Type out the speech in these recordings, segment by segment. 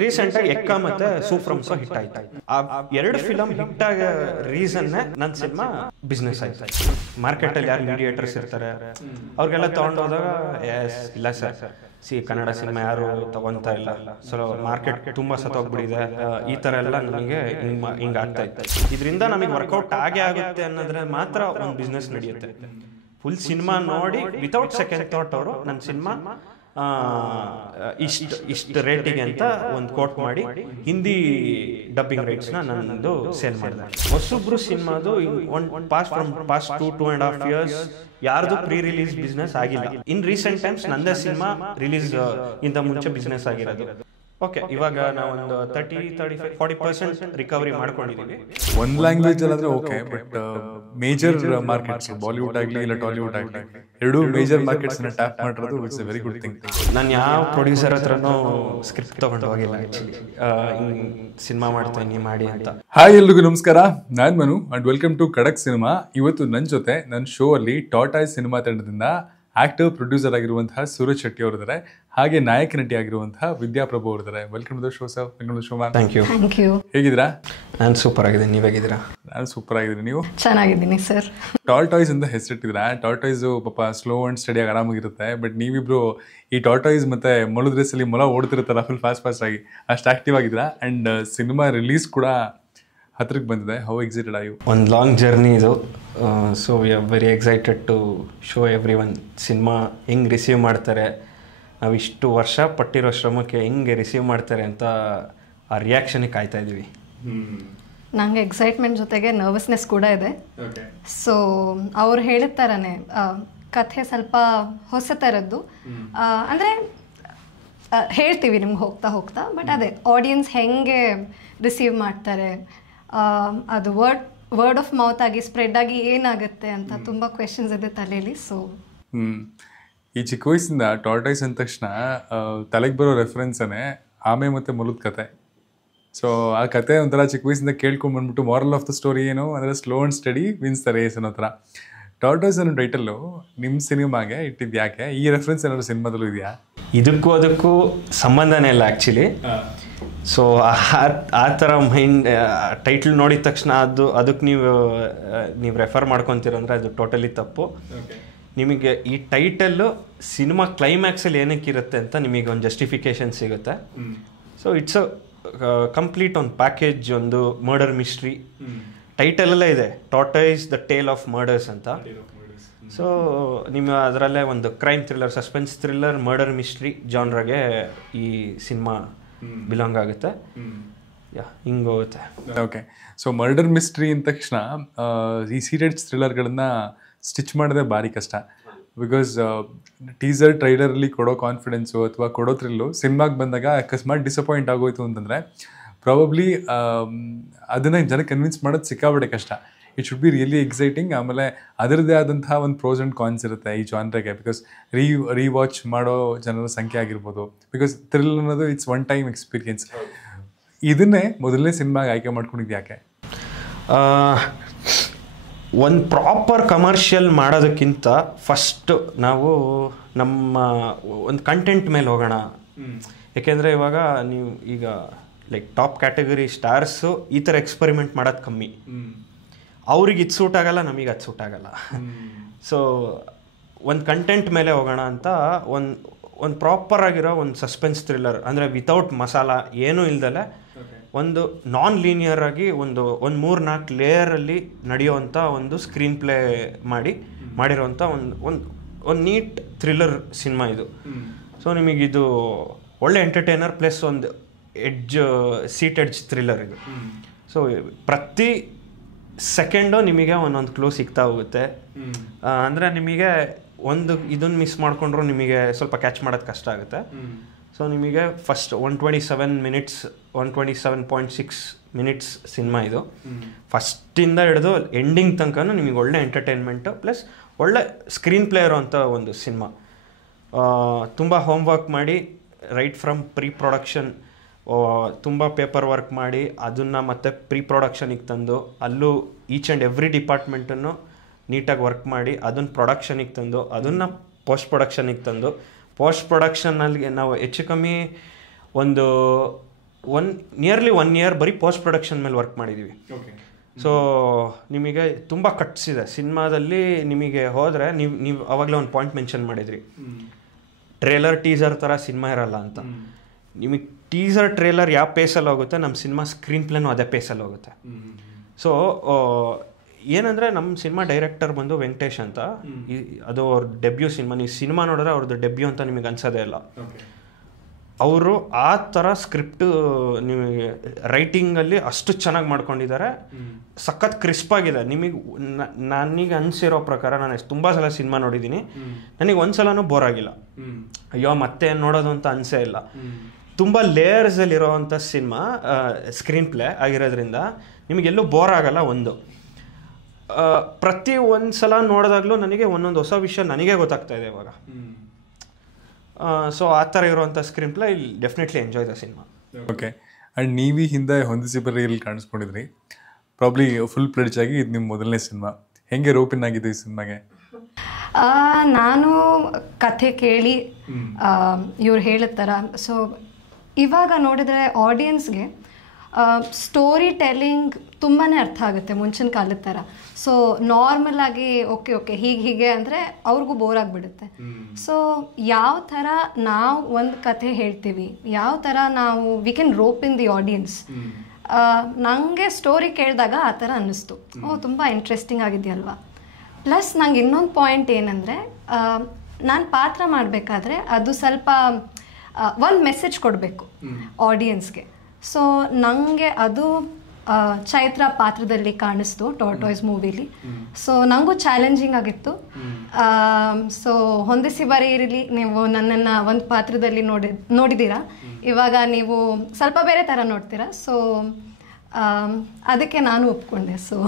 ರೀಸೆಂಟಾಗಿ ಎಕ್ಕ ಮತ್ತೆ ಸೂಫ್ರಮ್ಸೋ ಹಿಟ್ ಆಯ್ತು. ಆ ಎರಡು ಫಿಲಮ್ ಹಿಟ್ ಆಗ ರೀಸನ್ ನನ್ನ ಸಿನಿಮಾ ಬಿಸ್ನೆಸ್ ಆಯ್ತು. ಮಾರ್ಕೆಟಲ್ಲಿ ಯಾರು ಮೀಡಿಯೇಟರ್ಸ್ ಇರ್ತಾರೆ ಅವ್ರಿಗೆಲ್ಲ ತಗೊಂಡೋದಾಗ ಇಲ್ಲ ಸರ್ ಕನ್ನಡ ಸಿನಿಮಾ ಯಾರು ತಗೊಂತ ಇಲ್ಲ, ಸೊ ಮಾರ್ಕೆಟ್ ತುಂಬಾ ಸತ್ತೋಗ್ಬಿಟ್ಟಿದೆ, ಈ ತರ ಎಲ್ಲ ನಮಗೆ ಹಿಂಗ ಆಗ್ತಾ ಇತ್ತು. ಇದರಿಂದ ನಮಗೆ ವರ್ಕೌಟ್ ಆಗೇ ಆಗುತ್ತೆ ಅನ್ನೋದ್ರೆ ಮಾತ್ರ ಒಂದು ಬಿಸ್ನೆಸ್ ನಡೆಯುತ್ತೆ. ಫುಲ್ ಸಿನಿಮಾ ನೋಡಿ ವಿತೌಟ್ ಸೆಕೆಂಡ್ ಥಾಟ್ ಅವರು ನನ್ನ ಸಿನಿಮಾ ಇಷ್ಟು ರೇಟಿಗೆ ಅಂತ ಒಂದು ಕೋಟ್ ಮಾಡಿ ಹಿಂದಿ ಡಬ್ಬಿಂಗ್ ರೈಟ್ಸ್ನ ನಂದು ಸೇಲ್ ಮಾಡಿದೆ. ಹೊಸಬ್ರು ಸಿನಿಮಾದು ಪಾಸ್ಟ್ 2.5 years ಯಾರ್ದು ಪ್ರೀ ರಿಲೀಸ್ ಬಿಸ್ನೆಸ್ ಆಗಿಲ್ಲ. ಇನ್ ರೀಸೆಂಟ್ ಟೈಮ್ಸ್ ನಂದೇ ಸಿನಿಮಾ ರಿಲೀಸ್ ಇಂದ ಮುಂಚೆ ಬಿಸ್ನೆಸ್ ಆಗಿರೋದು. ಓಕೆ, ಇವಾಗ ನಾವೊಂದು 30-40% ರಿಕವರಿ ಮಾಡ್ಕೊಂಡಿದ್ದೀವಿ. ಒಂದು ಲ್ಯಾಂಗ್ವೇಜ್ ಅಲ್ಲಾದ್ರೆ okay, but major markets Bollywood ಆಗಲಿ ಇಲ್ಲ ಟಾಲಿವುಡ್ ಆಗಲಿ ಎರಡು ಮೇಜರ್ ಮಾರ್ಕೆಟ್ಸ್ ಟ್ಯಾಪ್ ಮಾಡಿರೋದು it's a very good thing. ನಾನು ಯಾವ ಪ್ರೊಡ್ಯೂಸರ್ ಹತ್ರನೂ ಸ್ಕ್ರಿಪ್ಟ್ ತಗೊಂಡು ಹೋಗಿಲ್ಲ ಆಕ್ಚುಲಿ, ಸಿನಿಮಾ ಮಾಡ್ತೀನಿ ಮಾಡಿ ಅಂತ. ಹಾಯ್ ಎಲ್ರಿಗೂ ನಮಸ್ಕಾರ, ನಾನು ಮನು ಅಂಡ್ ವೆಲ್ಕಮ್ ಟು ಖಡಕ್ ಸಿನಿಮಾ. ಇವತ್ತು ನನ್ನ ಜೊತೆ ನನ್ನ ಶೋ ಅಲ್ಲಿ ಟಾಟಾಯ್ ಸಿನಿಮಾ ತಂಡದಿಂದ ಆಕ್ಟರ್ ಪ್ರೊಡ್ಯೂಸರ್ ಆಗಿರುವಂತಹ ಸೂರಜ್ ಶೆಟ್ಟಿ ಅವರಿದ್ದಾರೆ, ಹಾಗೆ ನಾಯಕ ನಟಿ ಆಗಿರುವಂತಹ ವಿದ್ಯಾ ಪ್ರಭು ಅವರಿದ್ದಾರೆ. Welcome to the show sir. Welcome to show ma'am. Thank you. ಹೇಗಿದ್ದೀರಾ? ನಾನು ಸೂಪರ್ ಆಗಿದ್ದೀನಿ, ನೀವು ಹೇಗಿದ್ದೀರಾ? ನಾನು ಸೂಪರ್ ಆಗಿದ್ದೀನಿ. ನೀವು? ಚೆನ್ನಾಗಿದ್ದೀನಿ ಸರ್. ಟಾಟಾಯ್ಸ್ ಅಂತ ಹೆಸರಿಟ್ಟಿದ್ದೀರಾ. ಟಾಟಾಯ್ಸ್ ಪಾಪ ಸ್ಲೋ ಅಂಡ್ ಸ್ಟಡಿ ಆಗಿ ಆರಾಮಾಗಿರುತ್ತೆ, ಬಟ್ ನೀವಿಬ್ರು ಈ ಟಾಟಾಯ್ಸ್ ಮತ್ತೆ ಮೊಲದ ರೇಸಲ್ಲಿ ಮೊಲ ಓಡ್ತಿರುತ್ತಲ್ಲ ಫುಲ್ ಫಾಸ್ಟ್ ಆಗಿ, ಅಷ್ಟು ಆಕ್ಟಿವ್ ಆಗಿದ್ದೀರಾ. ಅಂಡ್ ಸಿನಿಮಾ ರಿಲೀಸ್ ಕೂಡ ಹತ್ರಕ್ಕೆ ಬಂದಿದೆ. How excited are you? ಒಂದು ಲಾಂಗ್ ಜರ್ನಿ ಇದು, so we are very excited to show everyone. Cinema ಹೆಂಗೆ ರಿಸೀವ್ ಮಾಡ್ತಾರೆ, ನಾವು ಇಷ್ಟು ವರ್ಷ ಪಟ್ಟಿರೋ ಶ್ರಮಕ್ಕೆ ಹೆಂಗೆ ರಿಸೀವ್ ಮಾಡ್ತಾರೆ ಅಂತ ಆ ರಿಯಾಕ್ಷನಿಗೆ ಕಾಯ್ತಾ ಇದ್ದೀವಿ. ನಂಗೆ ಎಕ್ಸೈಟ್ಮೆಂಟ್ ಜೊತೆಗೆ ನರ್ವಸ್ನೆಸ್ ಕೂಡ ಇದೆ. ಸೊ ಅವ್ರು ಹೇಳಿದ ಥರನೇ ಕಥೆ ಸ್ವಲ್ಪ ಹೊಸ ಥರದ್ದು, ಅಂದರೆ ಹೇಳ್ತೀವಿ ನಿಮ್ಗೆ ಹೋಗ್ತಾ ಹೋಗ್ತಾ, ಬಟ್ ಅದೇ ಆಡಿಯನ್ಸ್ ಹೆಂಗೆ ರಿಸೀವ್ ಮಾಡ್ತಾರೆ, ಅದು ವರ್ಡ್ ಆಫ್ ಮೌತ್ ಆಗಿ ಸ್ಪ್ರೆಡ್ ಆಗಿ ಏನಾಗುತ್ತೆ ಅಂತ ತುಂಬ ಕ್ವೆಶನ್ಸ್ ಇದೆ ತಲೆಯಲ್ಲಿ. ಸೊ ಈ ಚಿಕ್ಕ ವಯಸ್ಸಿಂದ ಟಾಟಾಯ್ಸ್ ಅಂದ ತಕ್ಷಣ ತಲೆಗೆ ಬರೋ ರೆಫರೆನ್ಸೇ ಆಮೆ ಮತ್ತು ಮೊಲದ ಕತೆ. ಸೊ ಆ ಕತೆ ಒಂಥರ ಚಿಕ್ಕ ವಯಸ್ಸಿಂದ ಕೇಳ್ಕೊಂಡ್ಬಂದ್ಬಿಟ್ಟು ಮಾರಲ್ ಆಫ್ ದ ಸ್ಟೋರಿ ಏನು ಅಂದರೆ slow and steady wins the race ಅನ್ನೋ ಥರ. ಟಾಟಾಯ್ಸ್ ಅನ್ನೋ ಟೈಟಲ್ಲು ನಿಮ್ಮ ಸಿನಿಮಾಗೆ ಇಟ್ಟಿದ್ದು ಯಾಕೆ? ಈ ರೆಫರೆನ್ಸ್ ಏನಾದ್ರು ಸಿನಿಮಾದಲ್ಲೂ ಇದೆಯಾ? ಅದಕ್ಕೂ ಸಂಬಂಧನೇ ಇಲ್ಲ ಆ್ಯಕ್ಚುಲಿ. ಸೊ ಆ ಥರ ಮೈಂಡ್ ಟೈಟ್ಲ್ ನೋಡಿದ ತಕ್ಷಣ ಅದಕ್ಕೆ ನೀವು ರೆಫರ್ ಮಾಡ್ಕೊತೀರಂದರೆ ಅದು ಟೋಟಲಿ ತಪ್ಪು. ನಿಮಗೆ ಈ ಟೈಟಲ್ಲು ಸಿನಿಮಾ ಕ್ಲೈಮ್ಯಾಕ್ಸಲ್ಲಿ ಏನಕ್ಕಿರುತ್ತೆ ಅಂತ ನಿಮಗೆ ಒಂದು ಜಸ್ಟಿಫಿಕೇಶನ್ ಸಿಗುತ್ತೆ. ಸೊ ಇಟ್ಸ್ ಕಂಪ್ಲೀಟ್ ಒಂದು ಪ್ಯಾಕೇಜ್, ಒಂದು ಮರ್ಡರ್ ಮಿಸ್ಟ್ರಿ. ಟೈಟಲಲ್ಲೇ ಇದೆ ಟಾಟಾಯ್ಸ್ ದ ಟೇಲ್ ಆಫ್ ಮರ್ಡರ್ಸ್ ಅಂತ. ಸೊ ನಿಮ್ಮ ಅದರಲ್ಲೇ ಒಂದು crime thriller, suspense thriller, murder mystery ಜಾನ್ರಾಗೆ ಈ ಸಿನಿಮಾ ಬಿಲಾಂಗ್ ಆಗುತ್ತೆ. ಹಿಂಗೋಗುತ್ತೆ. ಓಕೆ, ಸೊ ಮರ್ಡರ್ ಮಿಸ್ಟ್ರಿ ಅಂದ ತಕ್ಷಣ ಈ ಸೀರಿಯಸ್ ಥ್ರಿಲ್ಲರ್ಗಳನ್ನ ಸ್ಟಿಚ್ ಮಾಡೋದೇ ಭಾರಿ ಕಷ್ಟ. ಬಿಕಾಸ್ ಟೀಸರ್ ಟ್ರೈಲರಲ್ಲಿ ಕೊಡೋ ಕಾನ್ಫಿಡೆನ್ಸು ಅಥವಾ ಕೊಡೋ ಥ್ರಿಲ್ಲು ಸಿನಿಮಾಗೆ ಬಂದಾಗ ಅಕಸ್ಮಾತ್ ಡಿಸಪಾಯಿಂಟ್ ಆಗೋಯ್ತು ಅಂತಂದರೆ ಪ್ರಾಬಬ್ಲಿ ಅದನ್ನು ಜನ ಕನ್ವಿನ್ಸ್ ಮಾಡೋದು ಸಿಕ್ಕಾಬಡೆ ಕಷ್ಟ. It should be really exciting. ಆಮೇಲೆ ಅದರದ್ದೇ ಆದಂತಹ ಒಂದು ಪ್ರೋಸ್ ಆ್ಯಂಡ್ ಕಾನ್ಸ್ ಇರುತ್ತೆ ಈ ಜಾನ್ರಿಗೆ. ಬಿಕಾಸ್ ರೀವಾಚ್ ಮಾಡೋ ಜನರ ಸಂಖ್ಯೆ ಆಗಿರ್ಬೋದು. ಬಿಕಾಸ್ ಥ್ರಿಲ್ ಅನ್ನೋದು ಇಟ್ಸ್ ಒನ್ ಟೈಮ್ ಎಕ್ಸ್ಪೀರಿಯನ್ಸ್. ಇದನ್ನೇ ಮೊದಲನೇ ಸಿನಿಮಾಗೆ ಆಯ್ಕೆ ಮಾಡ್ಕೊಂಡಿದ್ದು ಯಾಕೆ? ಒಂದು ಪ್ರಾಪರ್ ಕಮರ್ಷಿಯಲ್ ಮಾಡೋದಕ್ಕಿಂತ ಫಸ್ಟ್ ನಾವು ನಮ್ಮ ಒಂದು ಕಂಟೆಂಟ್ ಮೇಲೆ ಹೋಗೋಣ. ಯಾಕೆಂದರೆ ಇವಾಗ ನೀವು ಈಗ ಲೈಕ್ ಟಾಪ್ ಕ್ಯಾಟಗರಿ ಸ್ಟಾರ್ಸು ಈ ಥರ ಎಕ್ಸ್ಪರಿಮೆಂಟ್ ಮಾಡೋದು ಕಮ್ಮಿ. ಅವ್ರಿಗೆ ಇದು ಸೂಟ್ ಆಗಲ್ಲ, ನಮಗೆ ಅದು ಸೂಟ್ ಆಗಲ್ಲ. ಸೊ ಒಂದು ಕಂಟೆಂಟ್ ಮೇಲೆ ಹೋಗೋಣ ಅಂತ ಒಂದು ಪ್ರಾಪರ್ ಆಗಿರೋ ಒಂದು ಸಸ್ಪೆನ್ಸ್ ಥ್ರಿಲ್ಲರ್, ಅಂದರೆ ವಿತೌಟ್ ಮಸಾಲ ಏನೂ ಇಲ್ದಲೆ ಒಂದು ನಾನ್ ಲೀನಿಯರ್ ಆಗಿ ಒಂದು 3-4 ಲೇಯರಲ್ಲಿ ನಡೆಯುವಂಥ ಒಂದು ಸ್ಕ್ರೀನ್ ಪ್ಲೇ ಮಾಡಿರೋವಂಥ ಒಂದು ನೀಟ್ ಥ್ರಿಲ್ಲರ್ ಸಿನಿಮಾ ಇದು. ಸೊ ನಿಮಗಿದು ಒಳ್ಳೆ ಎಂಟರ್ಟೈನರ್ ಪ್ಲಸ್ ಒಂದು ಸೀಟ್ ಎಡ್ಜ್ ಥ್ರಿಲ್ಲರ್ ಇದು. ಸೊ ಪ್ರತಿ ಸೆಕೆಂಡು ನಿಮಗೆ ಒಂದೊಂದು ಕ್ಲೂ ಸಿಗ್ತಾ ಹೋಗುತ್ತೆ. ಅಂದರೆ ನಿಮಗೆ ಇದನ್ನು ಮಿಸ್ ಮಾಡಿಕೊಂಡ್ರು ನಿಮಗೆ ಸ್ವಲ್ಪ ಕ್ಯಾಚ್ ಮಾಡೋದು ಕಷ್ಟ ಆಗುತ್ತೆ. ಸೊ ನಿಮಗೆ ಫಸ್ಟ್ 127.6 ಮಿನಿಟ್ಸ್ ಸಿನಿಮಾ ಇದು. ಫಸ್ಟಿಂದ ಹಿಡಿದು ಎಂಡಿಂಗ್ ತನಕ ನಿಮಗೆ ಒಳ್ಳೆ ಎಂಟರ್ಟೈನ್ಮೆಂಟು ಪ್ಲಸ್ ಒಳ್ಳೆ ಸ್ಕ್ರೀನ್ ಪ್ಲೇ ಇರೋವಂಥ ಒಂದು ಸಿನಿಮಾ. ತುಂಬ ಹೋಮ್ವರ್ಕ್ ಮಾಡಿ ರೈಟ್ ಫ್ರಮ್ ಪ್ರೀ ಪ್ರೊಡಕ್ಷನ್ ತುಂಬ ಪೇಪರ್ ವರ್ಕ್ ಮಾಡಿ ಅದನ್ನು ಮತ್ತೆ ಪ್ರೀ ಪ್ರೊಡಕ್ಷನಿಗೆ ತಂದು ಅಲ್ಲೂ ಈಚ್ ಆ್ಯಂಡ್ ಎವ್ರಿ ಡಿಪಾರ್ಟ್ಮೆಂಟನ್ನು ನೀಟಾಗಿ ವರ್ಕ್ ಮಾಡಿ ಅದನ್ನು ಪ್ರೊಡಕ್ಷನಿಗೆ ತಂದು ಅದನ್ನು ಪೋಸ್ಟ್ ಪ್ರೊಡಕ್ಷನಿಗೆ ತಂದು ಪೋಸ್ಟ್ ಪ್ರೊಡಕ್ಷನ್ನಲ್ಲಿ ನಾವು ಹೆಚ್ಚು ಕಮ್ಮಿ ಒಂದು ನಿಯರ್ಲಿ 1 year ಬರೀ ಪೋಸ್ಟ್ ಪ್ರೊಡಕ್ಷನ್ ಮೇಲೆ ವರ್ಕ್ ಮಾಡಿದ್ದೀವಿ. ಸೊ ನಿಮಗೆ ತುಂಬ ಕಟ್ಸ್ ಇದೆ ಸಿನಿಮಾದಲ್ಲಿ. ನಿಮಗೆ ಹೋದರೆ ನೀವು ಅವಾಗಲೇ ಒಂದು ಪಾಯಿಂಟ್ ಮೆನ್ಷನ್ ಮಾಡಿದ್ರಿ, ಟ್ರೇಲರ್ ಟೀಸರ್ ಥರ ಸಿನಿಮಾ ಇರಲ್ಲ ಅಂತ. ನಿಮಗೆ ಟೀಸರ್ ಟ್ರೇಲರ್ ಯಾವ ಪೇಸಲ್ಲಿ ಹೋಗುತ್ತೆ, ನಮ್ಮ ಸಿನಿಮಾ ಸ್ಕ್ರೀನ್ ಪ್ಲೇನೂ ಅದೇ ಪೇಸಲ್ಲಿ ಹೋಗುತ್ತೆ. ಸೊ ಏನಂದರೆ ನಮ್ಮ ಸಿನಿಮಾ ಡೈರೆಕ್ಟರ್ ಬಂದು ವೆಂಕಟೇಶ್ ಅಂತ. ಅದು ಅವ್ರ ಡೆಬ್ಯೂ ಸಿನಿಮಾ. ನೀವು ಸಿನಿಮಾ ನೋಡಿದ್ರೆ ಅವ್ರದ್ದು ಡೆಬ್ಯೂ ಅಂತ ನಿಮಗೆ ಅನ್ಸೋದೇ ಇಲ್ಲ. ಅವರು ಆ ಥರ ಸ್ಕ್ರಿಪ್ಟ್ ನಿಮಗೆ ರೈಟಿಂಗಲ್ಲಿ ಅಷ್ಟು ಚೆನ್ನಾಗಿ ಮಾಡ್ಕೊಂಡಿದ್ದಾರೆ. ಸಖತ್ ಕ್ರಿಸ್ಪಾಗಿದೆ. ನನಗೆ ಅನಿಸಿರೋ ಪ್ರಕಾರ, ನಾನು ತುಂಬ ಸಲ ಸಿನಿಮಾ ನೋಡಿದ್ದೀನಿ, ನನಗೆ ಒಂದು ಸಲನೂ ಬೋರ್ ಆಗಿಲ್ಲ. ಅಯ್ಯೋ ಮತ್ತೆ ನೋಡೋದು ಅಂತ ಅನಿಸೇ ಇಲ್ಲ. ತುಂಬ ಲೇಯರ್ಸಲ್ಲಿರೋವಂಥ ಸಿನಿಮಾ ಸ್ಕ್ರೀನ್ ಪ್ಲೇ ಆಗಿರೋದ್ರಿಂದ ನಿಮಗೆಲ್ಲೂ ಬೋರ್ ಆಗಲ್ಲ. ಪ್ರತಿ ಒಂದು ಸಲ ನೋಡಿದಾಗಲೂ ನನಗೆ ಒಂದೊಂದು ಹೊಸ ವಿಷಯ ನನಗೆ ಗೊತ್ತಾಗ್ತಾ ಇದೆ ಇವಾಗ. ಸೊ ಆ ಥರ ಇರುವಂಥ ಸ್ಕ್ರೀನ್ ಪ್ಲೇ ಇಲ್ಲಿ definitely enjoy the cinema. Okay. And ನೀವೀ ಹಿಂದೆ ಹೊಂದಿಸಿ ಬರೀಲಿ ಕಾಣಿಸ್ಕೊಂಡಿದ್ರಿ, ಪ್ರಾಬ್ಲಿ ಫುಲ್ ಪ್ಲೆಡ್ಜ್ ಆಗಿ ಇದು ನಿಮ್ಮ ಮೊದಲನೇ ಸಿನಿಮಾ. ಹೆಂಗೆ ರೋಪಿನ್ ಆಗಿದೆ ಈ ಸಿನಿಮಾಗೆ? ನಾನು ಕಥೆ ಕೇಳಿ ಇವ್ರು ಹೇಳಿದ ಸೊ ಇವಾಗ ನೋಡಿದರೆ ಆಡಿಯನ್ಸ್ಗೆ ಸ್ಟೋರಿ ಟೆಲ್ಲಿಂಗ್ ತುಂಬಾ ಅರ್ಥ ಆಗುತ್ತೆ ಮುಂಚಿನ ಕಾಲದ ಥರ. ಸೊ ನಾರ್ಮಲ್ ಆಗಿ ಓಕೆ ಹೀಗೆ ಅಂದರೆ ಅವ್ರಿಗೂ ಬೋರ್ ಆಗಿಬಿಡುತ್ತೆ. ಸೊ ಯಾವ ಥರ ನಾವು ಒಂದು ಕಥೆ ಹೇಳ್ತೀವಿ, ಯಾವ ಥರ ನಾವು we can rope in the audience. ನನಗೆ ಸ್ಟೋರಿ ಕೇಳಿದಾಗ ಆ ಥರ ಅನ್ನಿಸ್ತು, ತುಂಬ ಇಂಟ್ರೆಸ್ಟಿಂಗ್ ಆಗಿದೆಯಲ್ವಾ. ಪ್ಲಸ್ ನಂಗೆ ಇನ್ನೊಂದು ಪಾಯಿಂಟ್ ಏನಂದರೆ, ನಾನು ಪಾತ್ರ ಮಾಡಬೇಕಾದ್ರೆ ಅದು ಸ್ವಲ್ಪ ಒಂದು ಮೆಸೇಜ್ ಕೊಡಬೇಕು ಆಡಿಯನ್ಸ್ಗೆ. ಸೊ ನನಗೆ ಅದು ಚೈತ್ರ ಪಾತ್ರದಲ್ಲಿ ಕಾಣಿಸ್ತು ಟಾರ್ಟಾಯ್ಸ್ ಮೂವಿಲಿ. ಸೊ ನನಗೂ ಚಾಲೆಂಜಿಂಗ್ ಆಗಿತ್ತು. ಸೊ ಹೊಂದಿಸಿ ಬರೆಯಿರಲಿ ನೀವು ನನ್ನನ್ನು ಒಂದು ಪಾತ್ರದಲ್ಲಿ ನೋಡಿದ್ದೀರಾ, ಇವಾಗ ನೀವು ಸ್ವಲ್ಪ ಬೇರೆ ಥರ ನೋಡ್ತೀರಾ. ಸೊ ಅದಕ್ಕೆ ನಾನು ಒಪ್ಕೊಂಡೆ. ಸೊ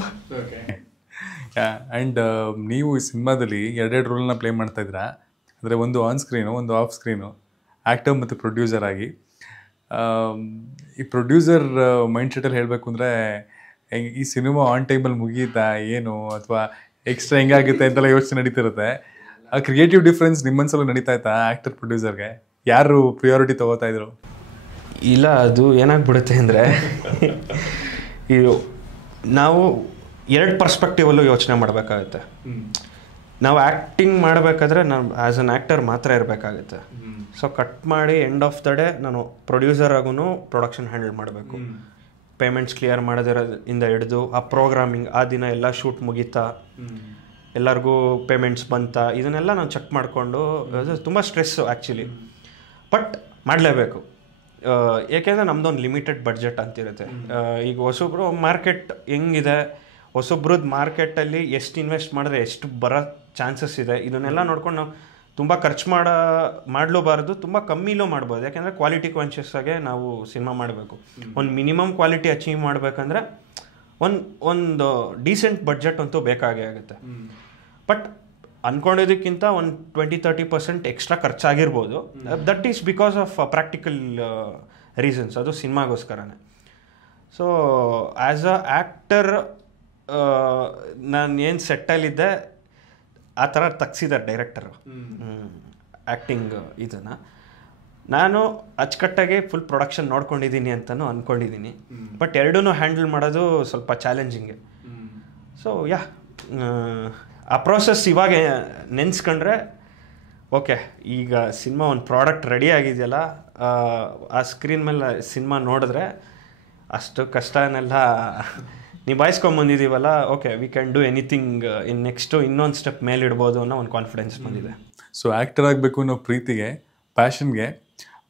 ಆ್ಯಂಡ್ ನೀವು ಈ ಸಿನಿಮಾದಲ್ಲಿ 2 ರೋಲ್ನ ಪ್ಲೇ ಮಾಡ್ತಾ ಇದ್ದೀರಾ. ಅಂದರೆ ಒಂದು ಆನ್ ಸ್ಕ್ರೀನು, ಒಂದು ಆಫ್ ಸ್ಕ್ರೀನು, ಆ್ಯಕ್ಟರ್ ಮತ್ತು ಪ್ರೊಡ್ಯೂಸರ್ ಆಗಿ. ಈ ಪ್ರೊಡ್ಯೂಸರ್ ಮೈಂಡ್ಸೆಟಲ್ಲಿ ಹೇಳಬೇಕು ಅಂದರೆ, ಈ ಸಿನಿಮಾ ಆನ್ ಟೈಮಲ್ಲಿ ಮುಗೀತಾ ಏನು, ಅಥವಾ ಎಕ್ಸ್ಟ್ರಾ ಹೆಂಗಾಗುತ್ತೆ ಅಂತೆಲ್ಲ ಯೋಚನೆ ನಡೀತಿರುತ್ತೆ. ಆ ಕ್ರಿಯೇಟಿವ್ ಡಿಫ್ರೆನ್ಸ್ ನಿಮ್ಮ ಮನಸ್ಸಲ್ಲೂ ನಡೀತಾ ಇತ್ತಾ? ಆ್ಯಕ್ಟರ್ ಪ್ರೊಡ್ಯೂಸರ್ಗೆ ಯಾರು ಪ್ರಿಯಾರಿಟಿ ತೊಗೋತಾ ಇದ್ರು? ಇಲ್ಲ, ಅದು ಏನಾಗ್ಬಿಡುತ್ತೆ ಅಂದರೆ, ಇದು ನಾವು 2 ಪರ್ಸ್ಪೆಕ್ಟಿವಲ್ಲೂ ಯೋಚನೆ ಮಾಡಬೇಕಾಗುತ್ತೆ. ನಾವು ಆ್ಯಕ್ಟಿಂಗ್ ಮಾಡಬೇಕಾದ್ರೆ ನಾವು ಆ್ಯಸ್ ಅನ್ ಆ್ಯಕ್ಟರ್ ಮಾತ್ರ ಇರಬೇಕಾಗುತ್ತೆ. ಸೊ ಕಟ್ ಮಾಡಿ ಎಂಡ್ ಆಫ್ ದ ಡೇ ನಾನು ಪ್ರೊಡ್ಯೂಸರ್ ಆಗೂ ಪ್ರೊಡಕ್ಷನ್ ಹ್ಯಾಂಡಲ್ ಮಾಡಬೇಕು. ಪೇಮೆಂಟ್ಸ್ ಕ್ಲಿಯರ್ ಮಾಡೋದ್ರಿಂದ ಹಿಡಿದು ಆ ಪ್ರೋಗ್ರಾಮಿಂಗ್, ಆ ದಿನ ಎಲ್ಲ ಶೂಟ್ ಮುಗೀತಾ, ಎಲ್ಲರಿಗೂ ಪೇಮೆಂಟ್ಸ್ ಬಂತಾ, ಇದನ್ನೆಲ್ಲ ನಾವು ಚೆಕ್ ಮಾಡಿಕೊಂಡು, ತುಂಬ ಸ್ಟ್ರೆಸ್ಸು ಆ್ಯಕ್ಚುಲಿ. ಬಟ್ ಮಾಡಲೇಬೇಕು. ಏಕೆಂದರೆ ನಮ್ಮದೊಂದು ಲಿಮಿಟೆಡ್ ಬಡ್ಜೆಟ್ ಅಂತಿರುತ್ತೆ. ಈಗ ಹೊಸೊಬ್ರು ಮಾರ್ಕೆಟ್ ಹೆಂಗಿದೆ, ಹೊಸೊಬ್ರದ್ದು ಮಾರ್ಕೆಟಲ್ಲಿ ಎಷ್ಟು ಇನ್ವೆಸ್ಟ್ ಮಾಡಿದ್ರೆ ಎಷ್ಟು ಬರೋ ಚಾನ್ಸಸ್ ಇದೆ, ಇದನ್ನೆಲ್ಲ ನೋಡ್ಕೊಂಡು ನಾವು ತುಂಬ ಖರ್ಚು ಮಾಡಲೂಬಾರ್ದು, ತುಂಬ ಕಮ್ಮಿಲೂ ಮಾಡ್ಬೋದು. ಯಾಕೆಂದರೆ ಕ್ವಾಲಿಟಿ ಕಾನ್ಷಿಯಸ್ ಆಗಿ ನಾವು ಸಿನಿಮಾ ಮಾಡಬೇಕು. ಒಂದು ಮಿನಿಮಮ್ ಕ್ವಾಲಿಟಿ ಅಚೀವ್ ಮಾಡಬೇಕಂದ್ರೆ ಒಂದು ಡೀಸೆಂಟ್ ಬಡ್ಜೆಟ್ ಅಂತೂ ಬೇಕಾಗೇ ಆಗುತ್ತೆ. ಬಟ್ ಅಂದ್ಕೊಂಡಿದ್ದಕ್ಕಿಂತ ಒಂದು 20-30% ಎಕ್ಸ್ಟ್ರಾ ಖರ್ಚಾಗಿರ್ಬೋದು. That is because of practical reasons, ಅದು ಸಿನಿಮಾಗೋಸ್ಕರನೇ. ಸೊ ಆ್ಯಸ್ ಅ ಆ್ಯಕ್ಟರ್ ನಾನು ಏನು ಸೆಟ್ಟಲ್ಲಿದ್ದೆ ಆ ಥರ ತಗ್ಸಿದ್ದಾರೆ ಡೈರೆಕ್ಟರು ಆ್ಯಕ್ಟಿಂಗ್ ಇದನ್ನು. ನಾನು ಅಚ್ಚುಕಟ್ಟಾಗಿ ಫುಲ್ ಪ್ರೊಡಕ್ಷನ್ ನೋಡ್ಕೊಂಡಿದ್ದೀನಿ ಅಂತಲೂ ಅಂದ್ಕೊಂಡಿದ್ದೀನಿ. ಬಟ್ ಎರಡೂ ಹ್ಯಾಂಡಲ್ ಮಾಡೋದು ಸ್ವಲ್ಪ ಚಾಲೆಂಜಿಂಗೆ. ಸೊ ಆ ಪ್ರೋಸೆಸ್ ಇವಾಗ ನೆನೆಸ್ಕೊಂಡ್ರೆ ಓಕೆ, ಈಗ ಸಿನಿಮಾ ಒಂದು ಪ್ರಾಡಕ್ಟ್ ರೆಡಿ ಆಗಿದೆಯಲ್ಲ, ಆ ಸ್ಕ್ರೀನ್ ಮೇಲೆ ಸಿನಿಮಾ ನೋಡಿದ್ರೆ ಅಷ್ಟು ಕಷ್ಟನೆಲ್ಲ ನಿಭಾಯಿಸ್ಕೊಂಬಂದಿದ್ದೀವಲ್ಲ, okay we can do anything next ಇನ್ನೊಂದು ಸ್ಟೆಪ್ ಮೇಲೆ ಇಡ್ಬೋದು ಅನ್ನೋ ಒಂದು ಕಾನ್ಫಿಡೆನ್ಸ್ ಬಂದಿದೆ. ಸೊ ಆ್ಯಕ್ಟರ್ ಆಗಬೇಕು ಅನ್ನೋ ಪ್ರೀತಿಗೆ, ಪ್ಯಾಷನ್ಗೆ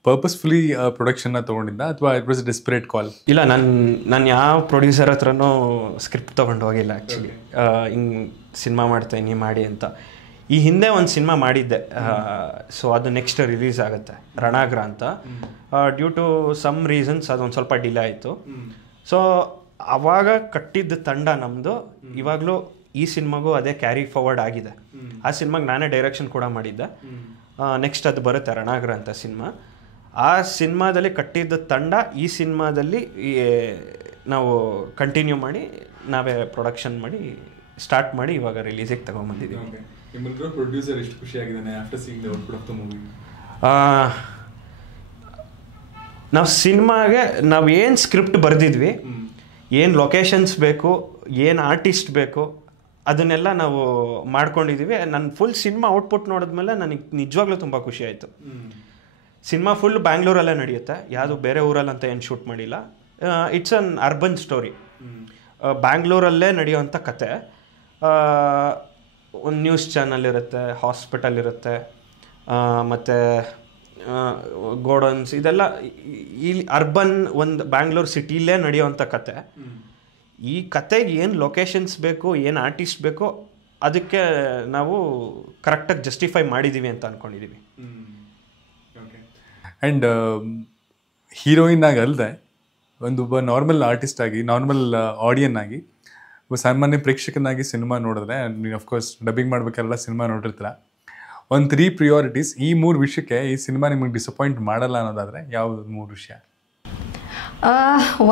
ಪರ್ಪಸ್ಫುಲಿ ಪ್ರೊಡಕ್ಷನ್ನ ತೊಗೊಂಡಿದ್ದ, ಅಥವಾ ಇಟ್ ವಾಸ್ ಡೆಸ್ಪರೇಟ್ ಕಾಲ್? ಇಲ್ಲ, ನಾನು ಯಾವ ಪ್ರೊಡ್ಯೂಸರ್ ಹತ್ರನೂ ಸ್ಕ್ರಿಪ್ಟ್ ತೊಗೊಂಡು ಹೋಗಿಲ್ಲ ಆ್ಯಕ್ಚುಲಿ. ಹಿಂಗೆ ಸಿನಿಮಾ ಮಾಡ್ತೀನಿ ಮಾಡಿ ಅಂತ. ಈ ಹಿಂದೆ ಒಂದು ಸಿನಿಮಾ ಮಾಡಿದ್ದೆ, ಸೊ ಅದು ನೆಕ್ಸ್ಟ್ ರಿಲೀಸ್ ಆಗುತ್ತೆ, ರಣಾಗ್ರ ಅಂತ. ಡ್ಯೂ ಟು ಸಮ್ ರೀಸನ್ಸ್ ಅದೊಂದು ಸ್ವಲ್ಪ ಡಿಲೇ ಆಯಿತು. ಸೊ ಆವಾಗ ಕಟ್ಟಿದ್ದ ತಂಡ ನಮ್ಮದು ಇವಾಗಲೂ ಈ ಸಿನಿಮಾಗೂ ಅದೇ ಕ್ಯಾರಿ ಫಾರ್ವರ್ಡ್ ಆಗಿದೆ. ಆ ಸಿನಿಮಾಗೆ ನಾನೇ ಡೈರೆಕ್ಷನ್ ಕೂಡ ಮಾಡಿದ್ದೆ. ನೆಕ್ಸ್ಟ್ ಅದು ಬರುತ್ತೆ ರಣಾಗ್ರ ಅಂತ ಸಿನಿಮಾ. ಆ ಸಿನಿಮಾದಲ್ಲಿ ಕಟ್ಟಿದ್ದ ತಂಡ ಈ ಸಿನಿಮಾದಲ್ಲಿ ನಾವು ಕಂಟಿನ್ಯೂ ಮಾಡಿ ನಾವೇ ಪ್ರೊಡಕ್ಷನ್ ಮಾಡಿ ಸ್ಟಾರ್ಟ್ ಮಾಡಿ ಇವಾಗ ರಿಲೀಸಿಗೆ ತಗೊಂಡ್ಬಂದಿದ್ದೀವಿ. ಪ್ರೊಡ್ಯೂಸರ್ ಎಷ್ಟು ಖುಷಿಯಾಗಿದ್ದಾನೆ after seeing the output of the movie? ನಾವು ಸಿನಿಮಾಗೆ ನಾವು ಏನು ಸ್ಕ್ರಿಪ್ಟ್ ಬರೆದಿದ್ವಿ, ಏನು ಲೊಕೇಶನ್ಸ್ ಬೇಕು, ಏನು ಆರ್ಟಿಸ್ಟ್ ಬೇಕು, ಅದನ್ನೆಲ್ಲ ನಾವು ಮಾಡ್ಕೊಂಡಿದ್ದೀವಿ. ನನ್ನ ಫುಲ್ ಸಿನಿಮಾ ಔಟ್ಪುಟ್ ನೋಡಿದ್ಮೇಲೆ ನನಗೆ ನಿಜವಾಗ್ಲೂ ತುಂಬ ಖುಷಿ ಆಯಿತು. ಸಿನಿಮಾ ಫುಲ್ ಬ್ಯಾಂಗ್ಳೂರಲ್ಲೇ ನಡೆಯುತ್ತೆ, ಯಾವುದು ಬೇರೆ ಊರಲ್ಲಂತ ಏನು ಶೂಟ್ ಮಾಡಿಲ್ಲ. ಇಟ್ಸ್ ಅನ್ ಅರ್ಬನ್ ಸ್ಟೋರಿ, ಬ್ಯಾಂಗ್ಳೂರಲ್ಲೇ ನಡೆಯುವಂಥ ಕತೆ. ಒಂದು ನ್ಯೂಸ್ ಚಾನಲ್ ಇರುತ್ತೆ, ಹಾಸ್ಪಿಟಲ್ ಇರುತ್ತೆ, ಮತ್ತು ಗೋಡನ್ಸ್, ಇದೆಲ್ಲ ಇಲ್ಲಿ ಅರ್ಬನ್ ಒಂದು ಬ್ಯಾಂಗ್ಳೂರು ಸಿಟಿಲೇ ನಡೆಯುವಂಥ ಕತೆ. ಈ ಕತೆಗೆ ಏನು ಲೊಕೇಶನ್ಸ್ ಬೇಕು, ಏನು ಆರ್ಟಿಸ್ಟ್ ಬೇಕು, ಅದಕ್ಕೆ ನಾವು ಕರೆಕ್ಟಾಗಿ ಜಸ್ಟಿಫೈ ಮಾಡಿದ್ದೀವಿ ಅಂತ ಅಂದ್ಕೊಂಡಿದ್ದೀವಿ. ಆ್ಯಂಡ್ ಹೀರೋಯಿನ್ ಆಗಿ ಅಲ್ಲದೆ ಒಬ್ಬ ನಾರ್ಮಲ್ ಆರ್ಟಿಸ್ಟ್ ಆಗಿ, ನಾರ್ಮಲ್ ಆಡಿಯನ್ ಆಗಿ, ಒಬ್ಬ ಸಾಮಾನ್ಯ ಪ್ರೇಕ್ಷಕನಾಗಿ ಸಿನಿಮಾ ನೋಡಿದ್ರೆ, ನೀವು ಅಫ್ಕೋರ್ಸ್ ಡಬ್ಬಿಂಗ್ ಮಾಡ್ಬೇಕಾರೆಲ್ಲ ಸಿನಿಮಾ ನೋಡಿರ್ತೀರ, ಒಂದು 3 ಪ್ರಿಯಾರಿಟೀಸ್, ಈ 3 ವಿಷಯಕ್ಕೆ ಈ ಸಿನಿಮಾ ನಿಮಗೆ ಡಿಸಪಾಯಿಂಟ್ ಮಾಡಲ್ಲ ಅನ್ನೋದಾದರೆ ಯಾವುದು 3 ವಿಷಯ?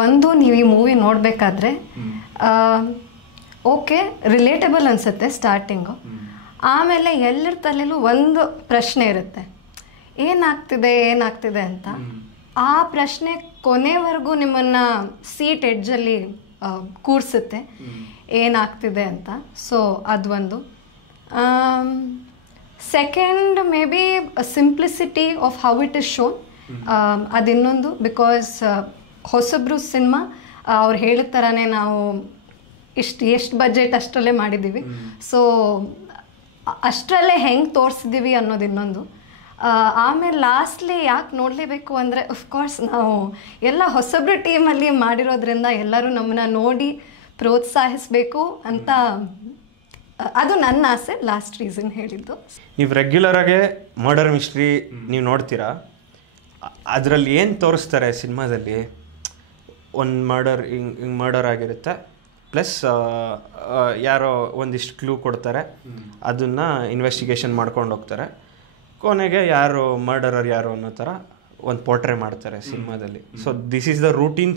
ಒಂದು, ನೀವು ಈ ಮೂವಿ ನೋಡಬೇಕಾದ್ರೆ ಓಕೆ ರಿಲೇಟಬಲ್ ಅನಿಸುತ್ತೆ ಸ್ಟಾರ್ಟಿಂಗು. ಆಮೇಲೆ ಎಲ್ಲರ ತಲೆಯಲ್ಲೂ ಒಂದು ಪ್ರಶ್ನೆ ಇರುತ್ತೆ, ಏನಾಗ್ತಿದೆ ಅಂತ. ಆ ಪ್ರಶ್ನೆ ಕೊನೆವರೆಗೂ ನಿಮ್ಮನ್ನು ಸೀಟ್ ಎಡ್ಜಲ್ಲಿ ಕೂರಿಸುತ್ತೆ, ಏನಾಗ್ತಿದೆ ಅಂತ. ಸೊ ಅದೊಂದು. Second, may be simplicity of how it is shown. ಅದಿನ್ನೊಂದು, ಬಿಕಾಸ್ ಹೊಸಬ್ರು ಸಿನಿಮಾ, ಅವ್ರು ಹೇಳಿದ ಥರನೇ ನಾವು ಎಷ್ಟು ಬಜೆಟ್ ಅಷ್ಟರಲ್ಲೇ ಮಾಡಿದ್ದೀವಿ. ಸೊ ಅಷ್ಟರಲ್ಲೇ ಹೆಂಗೆ ತೋರಿಸಿದ್ದೀವಿ ಅನ್ನೋದು ಇನ್ನೊಂದು. ಆಮೇಲೆ ಲಾಸ್ಟ್ಲಿ ಯಾಕೆ ನೋಡಲೇಬೇಕು ಅಂದರೆ, ಅಫ್ಕೋರ್ಸ್ ನಾವು ಎಲ್ಲ ಹೊಸಬ್ರು ಟೀಮಲ್ಲಿ ಮಾಡಿರೋದ್ರಿಂದ ಎಲ್ಲರೂ ನಮ್ಮನ್ನ ನೋಡಿ ಪ್ರೋತ್ಸಾಹಿಸಬೇಕು ಅಂತ, ಅದು ನನ್ನ ಆಸೆ. ಲಾಸ್ಟ್ ರೀಸನ್ ಹೇಳಿದ್ದು. ನೀವು ರೆಗ್ಯುಲರಾಗೆ ಮರ್ಡರ್ ಮಿಸ್ಟ್ರಿ ನೀವು ನೋಡ್ತೀರಾ, ಅದರಲ್ಲಿ ಏನು ತೋರಿಸ್ತಾರೆ ಸಿನಿಮಾದಲ್ಲಿ, ಒಂದು ಹಿಂಗೆ ಮರ್ಡರ್ ಆಗಿರುತ್ತೆ, ಪ್ಲಸ್ ಯಾರೋ ಒಂದಿಷ್ಟು ಕ್ಲೂ ಕೊಡ್ತಾರೆ, ಅದನ್ನು ಇನ್ವೆಸ್ಟಿಗೇಷನ್ ಮಾಡ್ಕೊಂಡು ಹೋಗ್ತಾರೆ, ಕೊನೆಗೆ ಯಾರು ಮರ್ಡರರ್ ಯಾರು ಅನ್ನೋ ಥರ ಒಂದು ಪೋರ್ಟ್ರೇ ಮಾಡ್ತಾರೆ ಸಿನಿಮಾದಲ್ಲಿ. So this is the routine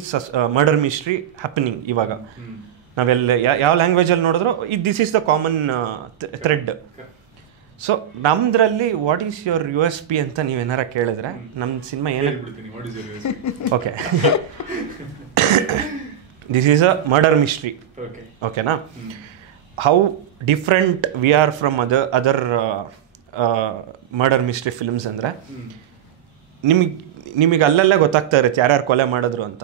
murder mystery happening. ಇವಾಗ ನಾವೆಲ್ಲ ಯಾವ ಲ್ಯಾಂಗ್ವೇಜಲ್ಲಿ ನೋಡಿದ್ರು this is the common thread. So ನಮ್ಮದ್ರಲ್ಲಿ ವಾಟ್ ಈಸ್ ಯುವರ್ USP ಅಂತ ನೀವೇನಾರ ಕೇಳಿದ್ರೆ, ನಮ್ಮ ಸಿನಿಮಾ ಏನಕ್ಕೆ okay this is a murder mystery, ಓಕೆನಾ? How different we are from other murder mystery films ಅಂದರೆ, ನಿಮಗೆ ಅಲ್ಲೆಲ್ಲ ಗೊತ್ತಾಗ್ತಾ ಇರುತ್ತೆ ಯಾರ್ಯಾರು ಕೊಲೆ ಮಾಡಿದ್ರು ಅಂತ.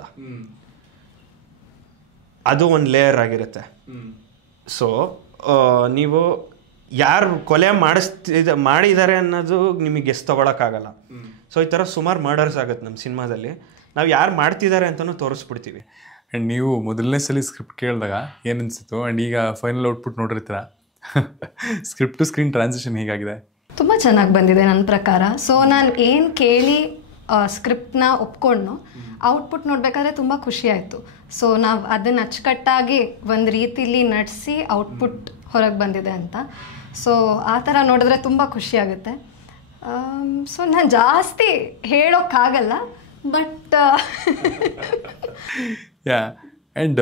ಅದು ಒಂದು ಲೇಯರ್ ಆಗಿರುತ್ತೆ. ಸೊ ನೀವು ಯಾರು ಕೊಲೆ ಮಾಡಿದ್ದಾರೆ ಅನ್ನೋದು ನಿಮಗೆ ಗೆಸ್ ತೊಗೊಳಕ್ಕಾಗಲ್ಲ. ಸೊ ಈ ಥರ ಸುಮಾರು ಮರ್ಡರ್ಸ್ ಆಗುತ್ತೆ ನಮ್ಮ ಸಿನಿಮಾದಲ್ಲಿ. ನಾವು ಯಾರು ಮಾಡ್ತಿದ್ದಾರೆ ಅಂತಲೂ ತೋರಿಸ್ಬಿಡ್ತೀವಿ. ಆ್ಯಂಡ್ ನೀವು ಮೊದಲನೇ ಸಲ ಸ್ಕ್ರಿಪ್ಟ್ ಕೇಳಿದಾಗ ಏನು ಅನಿಸಿತ್ತು? ಆ್ಯಂಡ್ ಈಗ ಫೈನಲ್ ಔಟ್ಪುಟ್ ನೋಡಿರ್ತೀರ, ಸ್ಕ್ರಿಪ್ಟ್ ಟು ಸ್ಕ್ರೀನ್ ಟ್ರಾನ್ಸಿಷನ್ ಹೇಗಾಗಿದೆ? ತುಂಬ ಚೆನ್ನಾಗಿ ಬಂದಿದೆ ನನ್ನ ಪ್ರಕಾರ. ಸೊ ನಾನು ಏನು ಕೇಳಿ ಸ್ಕ್ರಿಪ್ಟ್ನ ಒಪ್ಕೊಂಡು ಔಟ್ಪುಟ್ ನೋಡಬೇಕಾದ್ರೆ ತುಂಬ ಖುಷಿ ಆಯಿತು. ಸೊ ನಾವು ಅದನ್ನು ಅಚ್ಚುಕಟ್ಟಾಗಿ ಒಂದು ರೀತಿಲಿ ನಡೆಸಿ ಔಟ್ಪುಟ್ ಹೊರಗೆ ಬಂದಿದೆ ಅಂತ. ಸೊ ಆ ಥರ ನೋಡಿದ್ರೆ ತುಂಬ ಖುಷಿಯಾಗುತ್ತೆ. ಸೊ ನಾನು ಜಾಸ್ತಿ ಹೇಳೋಕ್ಕಾಗಲ್ಲ, ಬಟ್ ಯಾ. ಆ್ಯಂಡ್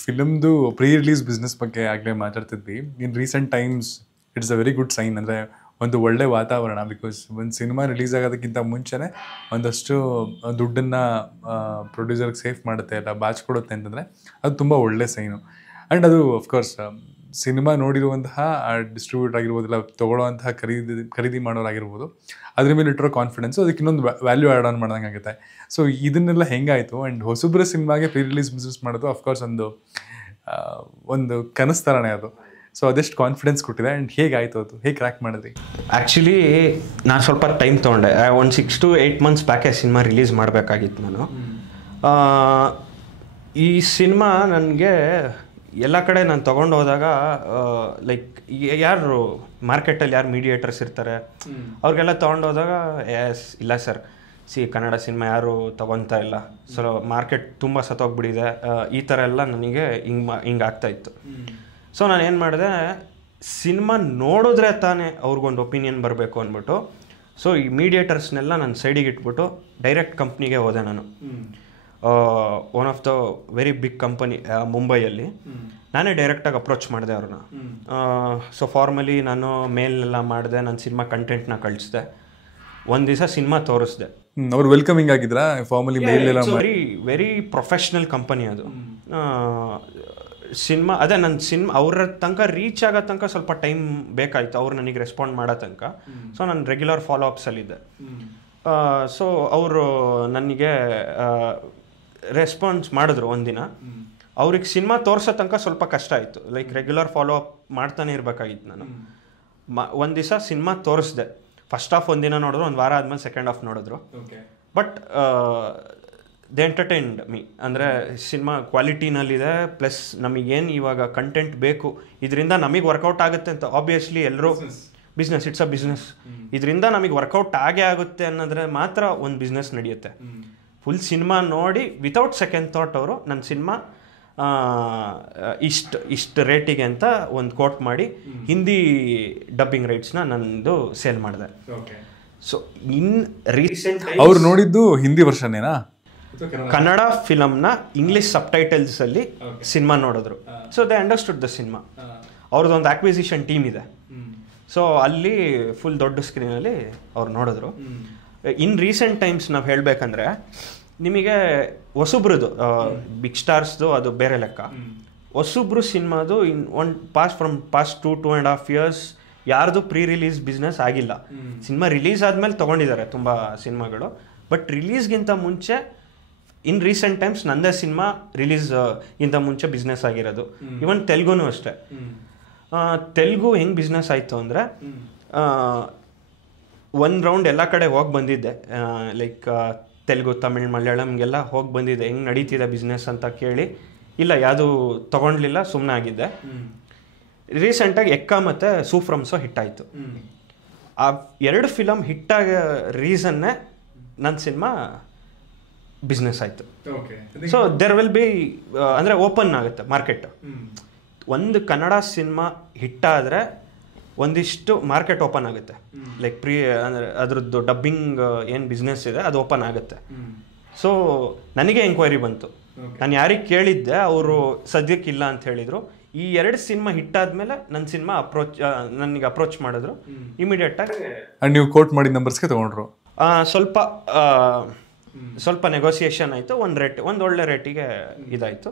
ಫಿಲಮ್ದು ಪ್ರೀ ರಿಲೀಸ್ ಬಿಸ್ನೆಸ್ ಬಗ್ಗೆ ಆಗಲೇ ಮಾತಾಡ್ತಿದ್ವಿ. In recent times it's a very good sign. ಅಂದರೆ ಒಂದು ಒಳ್ಳೆ ವಾತಾವರಣ, ಬಿಕಾಸ್ ಒಂದು ಸಿನಿಮಾ ರಿಲೀಸ್ ಆಗೋದಕ್ಕಿಂತ ಮುಂಚೆನೇ ಒಂದಷ್ಟು ದುಡ್ಡನ್ನು ಪ್ರೊಡ್ಯೂಸರ್ಗೆ ಸೇಫ್ ಮಾಡುತ್ತೆ, ಇಲ್ಲ ಬಾಚಿಕೊಡುತ್ತೆ ಅಂತಂದರೆ ಅದು ತುಂಬ ಒಳ್ಳೆ ಸೈನು. ಆ್ಯಂಡ್ ಅದು ಅಫ್ಕೋರ್ಸ್ ಸಿನಿಮಾ ನೋಡಿರುವಂತಹ ಡಿಸ್ಟ್ರಿಬ್ಯೂಟರ್ ಆಗಿರ್ಬೋದು, ಇಲ್ಲ ತೊಗೊಳ್ಳೋವಂತಹ ಖರೀದಿ ಮಾಡೋರಾಗಿರ್ಬೋದು, ಅದ್ರ ಮೇಲೆ ಇಟ್ಟಿರೋ ಕಾನ್ಫಿಡೆನ್ಸು ಅದಕ್ಕೆ ಇನ್ನೊಂದು ವ್ಯಾಲ್ಯೂ ಆ್ಯಡ್ ಆನ್ ಮಾಡ್ದಂಗೆ ಆಗುತ್ತೆ. ಸೊ ಇದನ್ನೆಲ್ಲ ಹೆಂಗಾಯಿತು? ಆ್ಯಂಡ್ ಹೊಸಬ್ರ ಸಿನಿಮಾಗೆ ಪ್ರೀ ರಿಲೀಸ್ ಬಿಸ್ನೆಸ್ ಮಾಡೋದು ಅಫ್ಕೋರ್ಸ್ ಒಂದು ಕನಸು ಥರನೇ ಅದು. ಸೊ ಅದೆಷ್ಟು ಕಾನ್ಫಿಡೆನ್ಸ್ ಕೊಟ್ಟಿದೆ ಆ್ಯಂಡ್ ಹೇಗಾಯಿತು, ಅದು ಹೇಗೆ ಕ್ರ್ಯಾಕ್ ಮಾಡಿದ್ರಿ? ಆ್ಯಕ್ಚುಲಿ ನಾನು ಸ್ವಲ್ಪ ಟೈಮ್ ತೊಗೊಂಡೆ. ಒಂದು 6 to 8 months ಬ್ಯಾಕೆ ಸಿನಿಮಾ ರಿಲೀಸ್ ಮಾಡಬೇಕಾಗಿತ್ತು ನಾನು. ಈ ಸಿನಿಮಾ ನನಗೆ ಎಲ್ಲ ಕಡೆ ನಾನು ತೊಗೊಂಡು ಹೋದಾಗ ಲೈಕ್ ಯಾರು ಮಾರ್ಕೆಟಲ್ಲಿ ಯಾರು ಮೀಡಿಯೇಟರ್ಸ್ ಇರ್ತಾರೆ ಅವ್ರಿಗೆಲ್ಲ ತೊಗೊಂಡು ಹೋದಾಗ ಇಲ್ಲ ಸರ್, ಕನ್ನಡ ಸಿನಿಮಾ ಯಾರು ತೊಗೊತಾ ಇಲ್ಲ, ಸೊ ಮಾರ್ಕೆಟ್ ತುಂಬ ಸತ್ತೋಗ್ಬಿಟ್ಟಿದೆ, ಈ ಥರ ಎಲ್ಲ ನನಗೆ ಹಿಂಗೆ ಆಗ್ತಾಯಿತ್ತು. ಸೊ ನಾನು ಏನು ಮಾಡಿದೆ, ಸಿನಿಮಾ ನೋಡಿದ್ರೆ ತಾನೇ ಅವ್ರಿಗೊಂದು ಒಪಿನಿಯನ್ ಬರಬೇಕು ಅಂದ್ಬಿಟ್ಟು, ಸೊ ಈ ಮೀಡಿಯೇಟರ್ಸ್ನೆಲ್ಲ ನಾನು ಸೈಡಿಗೆ ಇಟ್ಬಿಟ್ಟು ಡೈರೆಕ್ಟ್ ಕಂಪ್ನಿಗೆ ಹೋದೆ ನಾನು. One of the very big company ಮುಂಬೈಯಲ್ಲಿ. ನಾನೇ ಡೈರೆಕ್ಟಾಗಿ ಅಪ್ರೋಚ್ ಮಾಡಿದೆ ಅವ್ರನ್ನ. ಸೊ ಫಾರ್ಮಲಿ ನಾನು ಮೇಲೆಲ್ಲ ಮಾಡಿದೆ, ನನ್ನ ಸಿನಿಮಾ ಕಂಟೆಂಟ್ನ ಕಳಿಸಿದೆ. ಒಂದು ದಿವಸ ಸಿನಿಮಾ ತೋರಿಸ್ದೆ. ಅವ್ರು ವೆಲ್ಕಮಿಂಗ್ ಆಗಿದ್ರಾ ಫಾರ್ಮಲಿ ಮೇಲ್ ಎಲ್ಲ? ವೆರಿ ವೆರಿ ಪ್ರೊಫೆಷ್ನಲ್ ಕಂಪನಿ ಅದು. ಸಿನಿಮಾ ಅದೇ ನನ್ನ ಸಿನಿಮಾ ಅವ್ರ ತನಕ ರೀಚ್ ಆಗೋ ತನಕ ಸ್ವಲ್ಪ ಟೈಮ್ ಬೇಕಾಯಿತು, ಅವ್ರು ನನಗೆ ರೆಸ್ಪಾಂಡ್ ಮಾಡೋ ತನಕ. ಸೊ ನಾನು ರೆಗ್ಯುಲರ್ ಫಾಲೋ ಅಪ್ಸಲ್ಲಿದ್ದೆ. ಸೊ ಅವರು ನನಗೆ ರೆಸ್ಪಾನ್ಸ್ ಮಾಡಿದ್ರು ಒಂದಿನ. ಅವ್ರಿಗೆ ಸಿನಿಮಾ ತೋರಿಸೋ ತನಕ ಸ್ವಲ್ಪ ಕಷ್ಟ ಆಯಿತು, ಲೈಕ್ ರೆಗ್ಯುಲರ್ ಫಾಲೋ ಅಪ್ ಮಾಡ್ತಾನೆ ಇರಬೇಕಾಗಿತ್ತು ನಾನು. ಒಂದು ದಿವಸ ಸಿನಿಮಾ ತೋರಿಸ್ದೆ. ಫಸ್ಟ್ ಹಾಫ್ ಒಂದಿನ ನೋಡಿದ್ರು, ಒಂದು ವಾರ ಆದಮೇಲೆ ಸೆಕೆಂಡ್ ಹಾಫ್ ನೋಡಿದ್ರು. But they entertained me. ಅಂದರೆ ಸಿನಿಮಾ ಕ್ವಾಲಿಟಿನಲ್ಲಿದೆ, ಪ್ಲಸ್ ನಮಗೇನು ಇವಾಗ ಕಂಟೆಂಟ್ ಬೇಕು, ಇದರಿಂದ ನಮಗೆ ವರ್ಕೌಟ್ ಆಗುತ್ತೆ ಅಂತ. ಆಬ್ವಿಯಸ್ಲಿ ಎಲ್ಲರೂ ಬಿಸ್ನೆಸ್, ಇಟ್ಸ್ ಅ ಬಿಸ್ನೆಸ್, ಇದರಿಂದ ನಮಗೆ ವರ್ಕೌಟ್ ಆಗೇ ಆಗುತ್ತೆ ಅನ್ನೋದ್ರೆ ಮಾತ್ರ ಒಂದು ಬಿಸ್ನೆಸ್ ನಡೆಯುತ್ತೆ. ಫುಲ್ ಸಿನಿಮಾ ನೋಡಿ ವಿತೌಟ್ ಸೆಕೆಂಡ್ ಥಾಟ್ ಅವರು ನನ್ನ ಸಿನಿಮಾ ಇಷ್ಟು ರೇಟಿಗೆ ಅಂತ ಒಂದು ಕೋಟ್ ಮಾಡಿ ಹಿಂದಿ ಡಬ್ಬಿಂಗ್ ರೈಟ್ಸ್ನ ನಂದು ಸೇಲ್ ಮಾಡಿದೆ. ಸೊ ಇನ್ ರೀಸೆಂಟ್ ಅವ್ರು ನೋಡಿದ್ದು ಹಿಂದಿ ವರ್ಷನೇನಾ? ಕನ್ನಡ ಫಿಲಮ್ನ ಇಂಗ್ಲಿಷ್ ಸಬ್ಟೈಟಲ್ಸ್ ಅಲ್ಲಿ ಸಿನಿಮಾ ನೋಡಿದ್ರು. So they understood the cinema. ಅವ್ರದ್ದೊಂದು ಆಕ್ವಿಸಿಷನ್ ಟೀಮ್ ಇದೆ. ಸೊ ಅಲ್ಲಿ ಫುಲ್ ದೊಡ್ಡ ಸ್ಕ್ರೀನಲ್ಲಿ ಅವ್ರು ನೋಡಿದ್ರು. ಇನ್ ರೀಸೆಂಟ್ ಟೈಮ್ಸ್ ನಾವು ಹೇಳಬೇಕಂದ್ರೆ ನಿಮಗೆ ಹೊಸಬ್ರದ್ದು ಬಿಗ್ ಸ್ಟಾರ್ಸ್ದು ಅದು ಬೇರೆ ಲೆಕ್ಕ. ಹೊಸಬ್ರು ಸಿನಿಮಾದು ಪಾಸ್ಟ್ 2.5 years ಯಾರ್ದು ಪ್ರೀ ರಿಲೀಸ್ ಬಿಸ್ನೆಸ್ ಆಗಿಲ್ಲ. ಸಿನಿಮಾ ರಿಲೀಸ್ ಆದಮೇಲೆ ತೊಗೊಂಡಿದ್ದಾರೆ ತುಂಬ ಸಿನಿಮಾಗಳು. ಬಟ್ ರಿಲೀಸ್ಗಿಂತ ಮುಂಚೆ ಇನ್ ರೀಸೆಂಟ್ ಟೈಮ್ಸ್ ನಂದೇ ಸಿನಿಮಾ ರಿಲೀಸ್ ಗಿಂತ ಮುಂಚೆ ಬಿಸ್ನೆಸ್ ಆಗಿರೋದು. ಇವನ್ ತೆಲುಗುನೂ ಅಷ್ಟೇ. ತೆಲುಗು ಹೆಂಗೆ ಬಿಸ್ನೆಸ್ ಆಯಿತು ಅಂದರೆ, ಒಂದು ರೌಂಡ್ ಎಲ್ಲ ಕಡೆ ಹೋಗಿ ಬಂದಿದ್ದೆ, ಲೈಕ್ ತೆಲುಗು, ತಮಿಳ್, ಮಲಯಾಳಂಗೆಲ್ಲ ಹೋಗಿ ಬಂದಿದ್ದೆ, ಹೆಂಗೆ ನಡೀತಿದೆ ಬಿಸ್ನೆಸ್ ಅಂತ ಕೇಳಿ. ಇಲ್ಲ, ಯಾವುದು ತೊಗೊಂಡ್ಲಿಲ್ಲ, ಸುಮ್ಮನೆ ಆಗಿದ್ದೆ. ರೀಸೆಂಟಾಗಿ ಎಕ್ಕ ಮತ್ತು ಸೂಫ್ರಮ್ಸೋ ಹಿಟ್ಟಾಯಿತು. ಆ 2 ಫಿಲಮ್ ಹಿಟ್ಟಾಗ ರೀಸನ್ನೇ ನನ್ನ ಸಿನಿಮಾ ಬಿಸ್ನೆಸ್ ಆಯಿತು. ಸೊ ದೇರ್ ವಿಲ್ ಬಿ ಅಂದರೆ ಓಪನ್ ಆಗುತ್ತೆ ಮಾರ್ಕೆಟ್. ಒಂದು ಕನ್ನಡ ಸಿನಿಮಾ ಹಿಟ್ಟಾದರೆ ಒಂದಿಷ್ಟು ಮಾರ್ಕೆಟ್ ಓಪನ್ ಆಗುತ್ತೆ. ಲೈಕ್ ಅಂದರೆ ಅದರದ್ದು ಡಬ್ಬಿಂಗ್ ಏನು ಬಿಸ್ನೆಸ್ ಇದೆ ಅದು ಓಪನ್ ಆಗುತ್ತೆ. ಸೊ ನನಗೆ ಎಂಕ್ವೈರಿ ಬಂತು. ನಾನು ಯಾರಿಗೆ ಕೇಳಿದ್ದೆ, ಅವರು ಸದ್ಯಕ್ಕಿಲ್ಲ ಅಂತ ಹೇಳಿದರು. ಈ 2 ಸಿನಿಮಾ ಹಿಟ್ಟಾದ್ಮೇಲೆ ನನ್ನ ಸಿನಿಮಾ ನನಗೆ ಅಪ್ರೋಚ್ ಮಾಡಿದ್ರು ಇಮಿಡಿಯೇಟಾಗಿ. ನೀವು ಕೋಟ್ ಮಾಡಿ ನಂಬರ್ಸ್ಗೆ ತೊಗೊಂಡ್ರು? ಸ್ವಲ್ಪ ನೆಗೋಸಿಯೇಷನ್ ಆಯಿತು. ಒಂದು ಒಳ್ಳೆ ರೇಟಿಗೆ ಇದಾಯಿತು.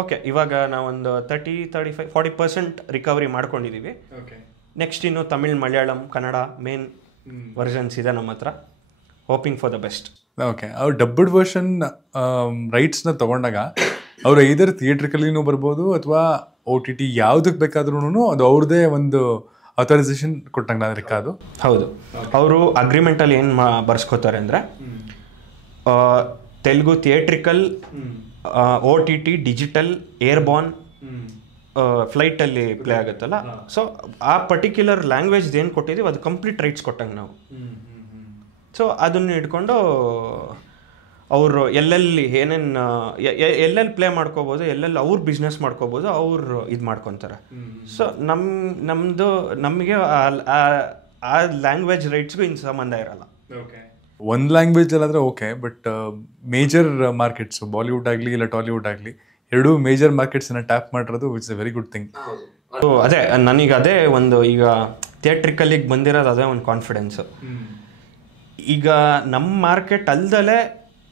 ಓಕೆ, ಇವಾಗ ನಾವೊಂದು 30-35-40% ರಿಕವರಿ ಮಾಡ್ಕೊಂಡಿದ್ದೀವಿ. ನೆಕ್ಸ್ಟ್ ಇನ್ನು ತಮಿಳ್, ಮಲಯಾಳಂ, ಕನ್ನಡ ಮೇನ್ ವರ್ಷನ್ಸ್ ಇದೆ ನಮ್ಮ ಹತ್ರ. Hoping for the best. Okay, ಅವ್ರು ಡಬ್ಬಡ್ ವರ್ಷನ್ ರೈಟ್ಸ್ನ ತೊಗೊಂಡಾಗ ಅವರು ಐದರ್ ಥಿಯೇಟ್ರಿಕಲ್ಲಿನೂ ಬರ್ಬೋದು ಅಥವಾ OTT ಯಾವುದಕ್ಕೆ ಬೇಕಾದ್ರೂ ಅದು ಅವ್ರದ್ದೇ ಒಂದು ಅಥರೈಸೇಷನ್ ಕೊಟ್ಟಂಗೆ ಅದಕ್ಕೆ ಅದು? ಹೌದು, ಅವರು ಅಗ್ರಿಮೆಂಟಲ್ಲಿ ಏನು ಬರ್ಸ್ಕೋತಾರೆ ಅಂದರೆ, Telugu theatrical, OTT digital, airborne, ಫ್ಲೈಟಲ್ಲಿ ಪ್ಲೇ ಆಗುತ್ತಲ್ಲ. ಸೊ ಆ ಪರ್ಟಿಕ್ಯುಲರ್ ಲ್ಯಾಂಗ್ವೇಜ್ ಏನು ಕೊಟ್ಟಿದ್ದೀವಿ ಅದು ಕಂಪ್ಲೀಟ್ ರೈಟ್ಸ್ ಕೊಟ್ಟಂಗೆ ನಾವು. ಸೊ ಅದನ್ನು ಇಟ್ಕೊಂಡು ಅವರು ಎಲ್ಲೆಲ್ಲಿ ಏನೇನು ಎಲ್ಲೆಲ್ಲಿ ಪ್ಲೇ ಮಾಡ್ಕೋಬೋದು, ಎಲ್ಲೆಲ್ಲಿ ಅವ್ರು ಬಿಸ್ನೆಸ್ ಮಾಡ್ಕೋಬೋದು, ಅವ್ರು ಇದು ಮಾಡ್ಕೊತಾರೆ. ಸೊ ನಮಗೆ ಆ ಲ್ಯಾಂಗ್ವೇಜ್ ರೈಟ್ಸ್ಗೂ ಇನ್ನು ಸಂಬಂಧ ಇರಲ್ಲ. ಒಂದು ಲ್ಯಾಂಗ್ವೇಜ್ ಅಲ್ಲಾದರೆ okay, but major markets Bollywood ಆಗಲಿ ಇಲ್ಲ ಟಾಲಿವುಡ್ ಆಗಲಿ, 2 ಮೇಜರ್ ಮಾರ್ಕೆಟ್ಸನ್ನು ಟ್ಯಾಪ್ ಮಾಡಿರೋದು it's a very good thing. ಅದೇ ನನಗೆ ಅದೇ ಒಂದು ಈಗ ಥಿಯೇಟ್ರಿಕಲ್ಲಿಗೆ ಬಂದಿರೋದು ಅದೇ ಒಂದು ಕಾನ್ಫಿಡೆನ್ಸು. ಈಗ ನಮ್ಮ ಮಾರ್ಕೆಟ್ ಅಲ್ದಲೇ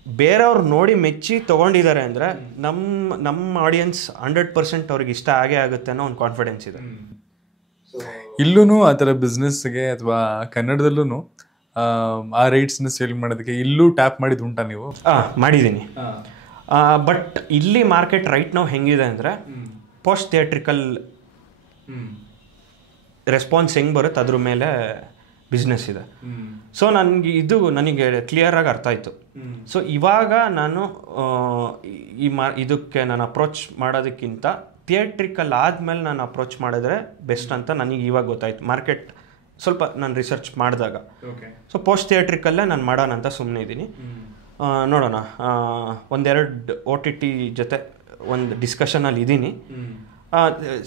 ಬೇರೆಯವ್ರು ನೋಡಿ ಮೆಚ್ಚಿ ತೊಗೊಂಡಿದ್ದಾರೆ ಅಂದರೆ ನಮ್ಮ ಆಡಿಯನ್ಸ್ 100% ಅವ್ರಿಗೆ ಇಷ್ಟ ಆಗೇ ಆಗುತ್ತೆ ಅನ್ನೋ ಒಂದು ಕಾನ್ಫಿಡೆನ್ಸ್ ಇದೆ. ಇಲ್ಲೂ ಆ ಥರ ಬಿಸ್ನೆಸ್ಗೆ ಅಥವಾ ಕನ್ನಡದಲ್ಲೂ ಆ ರೈಟ್ಸ್ನ ಸೇಲ್ ಮಾಡೋದಕ್ಕೆ ಇಲ್ಲೂ ಟ್ಯಾಪ್ ಮಾಡಿದ್ದು ಉಂಟಾ ನೀವು? ಮಾಡಿದ್ದೀನಿ. ಬಟ್ ಇಲ್ಲಿ ಮಾರ್ಕೆಟ್ ರೈಟ್ ನಾವು ಹೆಂಗಿದೆ ಅಂದರೆ, ಪೋಸ್ಟ್ ಥಿಯೇಟ್ರಿಕಲ್ ರೆಸ್ಪಾನ್ಸ್ ಹೆಂಗೆ ಬರುತ್ತೆ ಅದ್ರ ಮೇಲೆ ಬಿಸ್ನೆಸ್ ಇದೆ. ಸೊ ನನಗೆ ಕ್ಲಿಯರಾಗಿ ಅರ್ಥ ಆಯಿತು. ಸೊ ಇವಾಗ ನಾನು ಇದಕ್ಕೆ ನಾನು ಅಪ್ರೋಚ್ ಮಾಡೋದಕ್ಕಿಂತ ಥಿಯೇಟ್ರಿಕಲ್ ಆದಮೇಲೆ ನಾನು ಅಪ್ರೋಚ್ ಮಾಡಿದ್ರೆ ಬೆಸ್ಟ್ ಅಂತ ನನಗೆ ಇವಾಗ ಗೊತ್ತಾಯ್ತು. ಮಾರ್ಕೆಟ್ ಸ್ವಲ್ಪ ನಾನು ರಿಸರ್ಚ್ ಮಾಡಿದಾಗ. ಸೊ ಪೋಸ್ಟ್ ಥಿಯೇಟ್ರಿಕಲ್ಲೇ ನಾನು ಮಾಡೋಣ ಅಂತ ಸುಮ್ಮನೆ ಇದ್ದೀನಿ. ನೋಡೋಣ, 1-2 OTT ಜೊತೆ ಒಂದು ಡಿಸ್ಕಷನಲ್ಲಿ ಇದ್ದೀನಿ.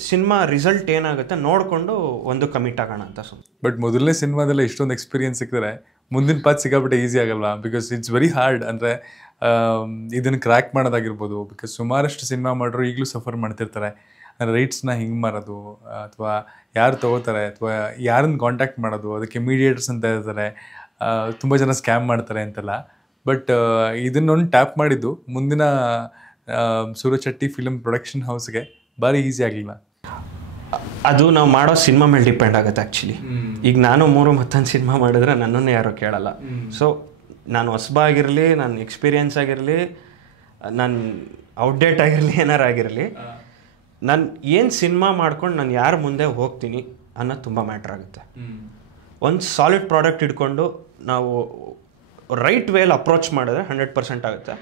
ಸಿನಿಮಾ ರಿಸಲ್ಟ್ ಏನಾಗುತ್ತೆ ನೋಡಿಕೊಂಡು ಒಂದು ಕಮಿಟ್ ಆಗೋಣ ಅಂತ ಸುಮ್ಮನೆ. ಬಟ್ ಮೊದಲನೇ ಸಿನಿಮಾದಲ್ಲೇ ಇಷ್ಟೊಂದು ಎಕ್ಸ್ಪೀರಿಯನ್ಸ್ ಸಿಕ್ಕಿದ್ರೆ ಮುಂದಿನ ಪಾತ್ ಸಿಕ್ಕಾಬಿಟ್ಟೆ ಈಸಿ ಆಗಲ್ವಾ? Because it's very hard. ಅಂದರೆ ಇದನ್ನು ಕ್ರ್ಯಾಕ್ ಮಾಡೋದಾಗಿರ್ಬೋದು. ಬಿಕಾಸ್ ಸುಮಾರಷ್ಟು ಸಿನಿಮಾ ಮಾಡೋರು ಈಗಲೂ ಸಫರ್ ಮಾಡ್ತಿರ್ತಾರೆ. ಅಂದರೆ ರೈಟ್ಸ್ನ ಹಿಂಗೆ ಮಾರೋದು, ಅಥವಾ ಯಾರು ತೊಗೋತಾರೆ, ಅಥವಾ ಯಾರನ್ನು ಕಾಂಟ್ಯಾಕ್ಟ್ ಮಾಡೋದು, ಅದಕ್ಕೆ ಮೀಡಿಯೇಟರ್ಸ್ ಅಂತ ಇರ್ತಾರೆ, ತುಂಬ ಜನ ಸ್ಕ್ಯಾಮ್ ಮಾಡ್ತಾರೆ ಅಂತೆಲ್ಲ. ಬಟ್ ಇದನ್ನೊಂದು ಟ್ಯಾಪ್ ಮಾಡಿದ್ದು ಮುಂದಿನ ಸೂರಜ್ ಶೆಟ್ಟಿ ಫಿಲ್ಮ್ ಪ್ರೊಡಕ್ಷನ್ ಹೌಸ್ಗೆ ಭಾರಿ ಈಸಿ ಆಗಲಿಲ್ಲ. ಅದು ನಾವು ಮಾಡೋ ಸಿನಿಮಾ ಮೇಲೆ ಡಿಪೆಂಡ್ ಆಗುತ್ತೆ ಆ್ಯಕ್ಚುಲಿ. ಈಗ ನಾನು 3 ಮತ್ತೊಂದು ಸಿನಿಮಾ ಮಾಡಿದ್ರೆ ನನ್ನನ್ನು ಯಾರೂ ಕೇಳಲ್ಲ. ಸೊ ನಾನು ಹೊಸಬಾಗಿರಲಿ, ನನ್ನ ಎಕ್ಸ್ಪೀರಿಯನ್ಸ್ ಆಗಿರಲಿ, ನಾನು ಔಟ್ಡೇಟ್ ಆಗಿರಲಿ, ಏನಾರು ಆಗಿರಲಿ, ನಾನು ಏನು ಸಿನಿಮಾ ಮಾಡ್ಕೊಂಡು ನಾನು ಯಾರ ಮುಂದೆ ಹೋಗ್ತೀನಿ ಅನ್ನೋದು ತುಂಬ ಮ್ಯಾಟ್ರ್ ಆಗುತ್ತೆ. ಒಂದು ಸಾಲಿಡ್ ಪ್ರಾಡಕ್ಟ್ ಇಟ್ಕೊಂಡು ನಾವು ರೈಟ್ ವೇಲಿ ಅಪ್ರೋಚ್ ಮಾಡಿದ್ರೆ 100% ಆಗುತ್ತೆ.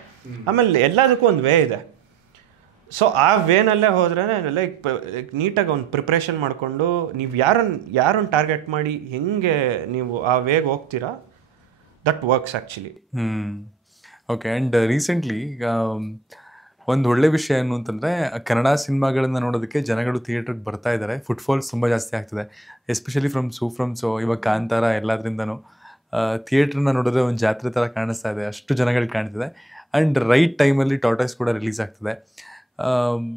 ಆಮೇಲೆ ಎಲ್ಲದಕ್ಕೂ ಒಂದು ವೇ ಇದೆ. ಸೊ ಆ ವೇನಲ್ಲೇ ಹೋದ್ರೆ ಲೈಕ್ ನೀಟಾಗಿ ಒಂದು ಪ್ರಿಪ್ರೇಷನ್ ಮಾಡಿಕೊಂಡು ನೀವು ಯಾರನ್ನು ಟಾರ್ಗೆಟ್ ಮಾಡಿ ಹೆಂಗೆ ನೀವು ಆ ವೇಗೆ ಹೋಗ್ತೀರಾ, that works actually. Okay. And recently ಒಂದು ಒಳ್ಳೆ ವಿಷಯ ಏನು ಅಂತಂದರೆ, ಕನ್ನಡ ಸಿನಿಮಾಗಳನ್ನು ನೋಡೋದಕ್ಕೆ ಜನಗಳು ಥಿಯೇಟ್ರಿಗೆ ಬರ್ತಾ ಇದ್ದಾರೆ. ಫುಟ್ಫಾಲ್ಸ್ ತುಂಬ ಜಾಸ್ತಿ ಆಗ್ತಿದೆ, ಎಸ್ಪೆಷಲಿ ಫ್ರಮ್ ಸೊ ಇವಾಗ ಕಾಂತಾರ ಎಲ್ಲದ್ರಿಂದನೂ ಥಿಯೇಟ್ರನ್ನ ನೋಡಿದ್ರೆ ಒಂದು ಜಾತ್ರೆ ಥರ ಕಾಣಿಸ್ತಾ ಇದೆ, ಅಷ್ಟು ಜನಗಳು ಕಾಣ್ತಿದೆ. ಆ್ಯಂಡ್ ರೈಟ್ ಟೈಮಲ್ಲಿ ಟಾಟಾಯ್ಸ್ ಕೂಡ ರಿಲೀಸ್ ಆಗ್ತಿದೆ.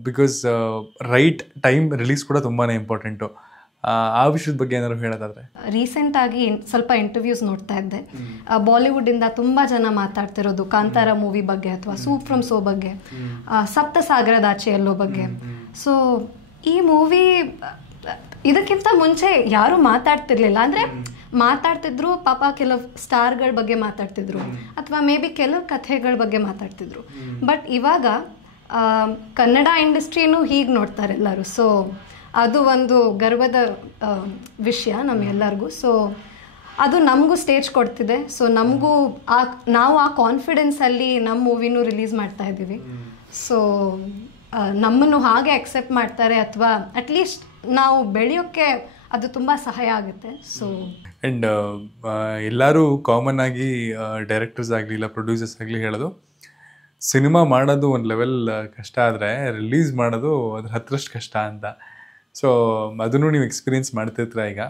ಬಿಕಾಸ್ ರೈಟ್ ಟೈಮ್ ರಿಲೀಸ್ ಕೂಡ ತುಂಬಾ ಇಂಪಾರ್ಟೆಂಟು. ಆ ವಿಷಯದ ಬಗ್ಗೆ ಏನಾದ್ರು ಹೇಳೋದಾದ್ರೆ? ರೀಸೆಂಟಾಗಿ ಸ್ವಲ್ಪ ಇಂಟರ್ವ್ಯೂಸ್ ನೋಡ್ತಾ ಇದ್ದೆ. ಬಾಲಿವುಡ್ಡಿಂದ ತುಂಬ ಜನ ಮಾತಾಡ್ತಿರೋದು ಕಾಂತಾರ ಮೂವಿ ಬಗ್ಗೆ ಅಥವಾ ಸೂಪ್ ಫ್ರಮ್ ಸೋ ಬಗ್ಗೆ, ಸಪ್ತಸಾಗರದ ಆಚೆ ಎಲ್ಲೋ ಬಗ್ಗೆ. ಸೊ ಈ ಮೂವಿ ಇದಕ್ಕಿಂತ ಮುಂಚೆ ಯಾರೂ ಮಾತಾಡ್ತಿರ್ಲಿಲ್ಲ. ಅಂದರೆ ಮಾತಾಡ್ತಿದ್ರು ಪಾಪ, ಕೆಲವು ಸ್ಟಾರ್ಗಳ ಬಗ್ಗೆ ಮಾತಾಡ್ತಿದ್ರು ಅಥವಾ ಮೇ ಬಿ ಕೆಲವು ಕಥೆಗಳ ಬಗ್ಗೆ ಮಾತಾಡ್ತಿದ್ರು. ಬಟ್ ಇವಾಗ ಕನ್ನಡ ಇಂಡಸ್ಟ್ರಿನೂ ಹೀಗೆ ನೋಡ್ತಾರೆ ಎಲ್ಲರೂ. ಸೊ ಅದು ಒಂದು ಗರ್ವದ ವಿಷಯ ನಮ್ಮೆಲ್ಲರಿಗೂ. ಸೊ ಅದು ನಮಗೂ ಸ್ಟೇಜ್ ಕೊಡ್ತಿದೆ. ಸೊ ನಮಗೂ ನಾವು ಆ ಕಾನ್ಫಿಡೆನ್ಸಲ್ಲಿ ನಮ್ಮ ಮೂವಿನೂ ರಿಲೀಸ್ ಮಾಡ್ತಾ ಇದ್ದೀವಿ. ಸೊ ನಮ್ಮನ್ನು ಹಾಗೆ ಅಕ್ಸೆಪ್ಟ್ ಮಾಡ್ತಾರೆ ಅಥವಾ ಅಟ್ಲೀಸ್ಟ್ ನಾವು ಬೆಳೆಯೋಕ್ಕೆ ಅದು ತುಂಬ ಸಹಾಯ ಆಗುತ್ತೆ. ಸೊ ಆ್ಯಂಡ್ ಎಲ್ಲರೂ ಕಾಮನ್ ಆಗಿ ಡೈರೆಕ್ಟರ್ಸ್ ಆಗಲಿ ಇಲ್ಲ ಪ್ರೊಡ್ಯೂಸರ್ಸ್ ಆಗಲಿ ಹೇಳೋದು, ಸಿನಿಮಾ ಮಾಡೋದು ಒಂದು ಲೆವೆಲ್ ಕಷ್ಟ ಆದರೆ ರಿಲೀಸ್ ಮಾಡೋದು ಅದ್ರ ಹತ್ರಷ್ಟು ಕಷ್ಟ ಅಂತ. ಸೊ ಅದನ್ನು ನೀವು ಎಕ್ಸ್ಪೀರಿಯೆನ್ಸ್ ಮಾಡ್ತಿರ್ತೀರ. ಈಗ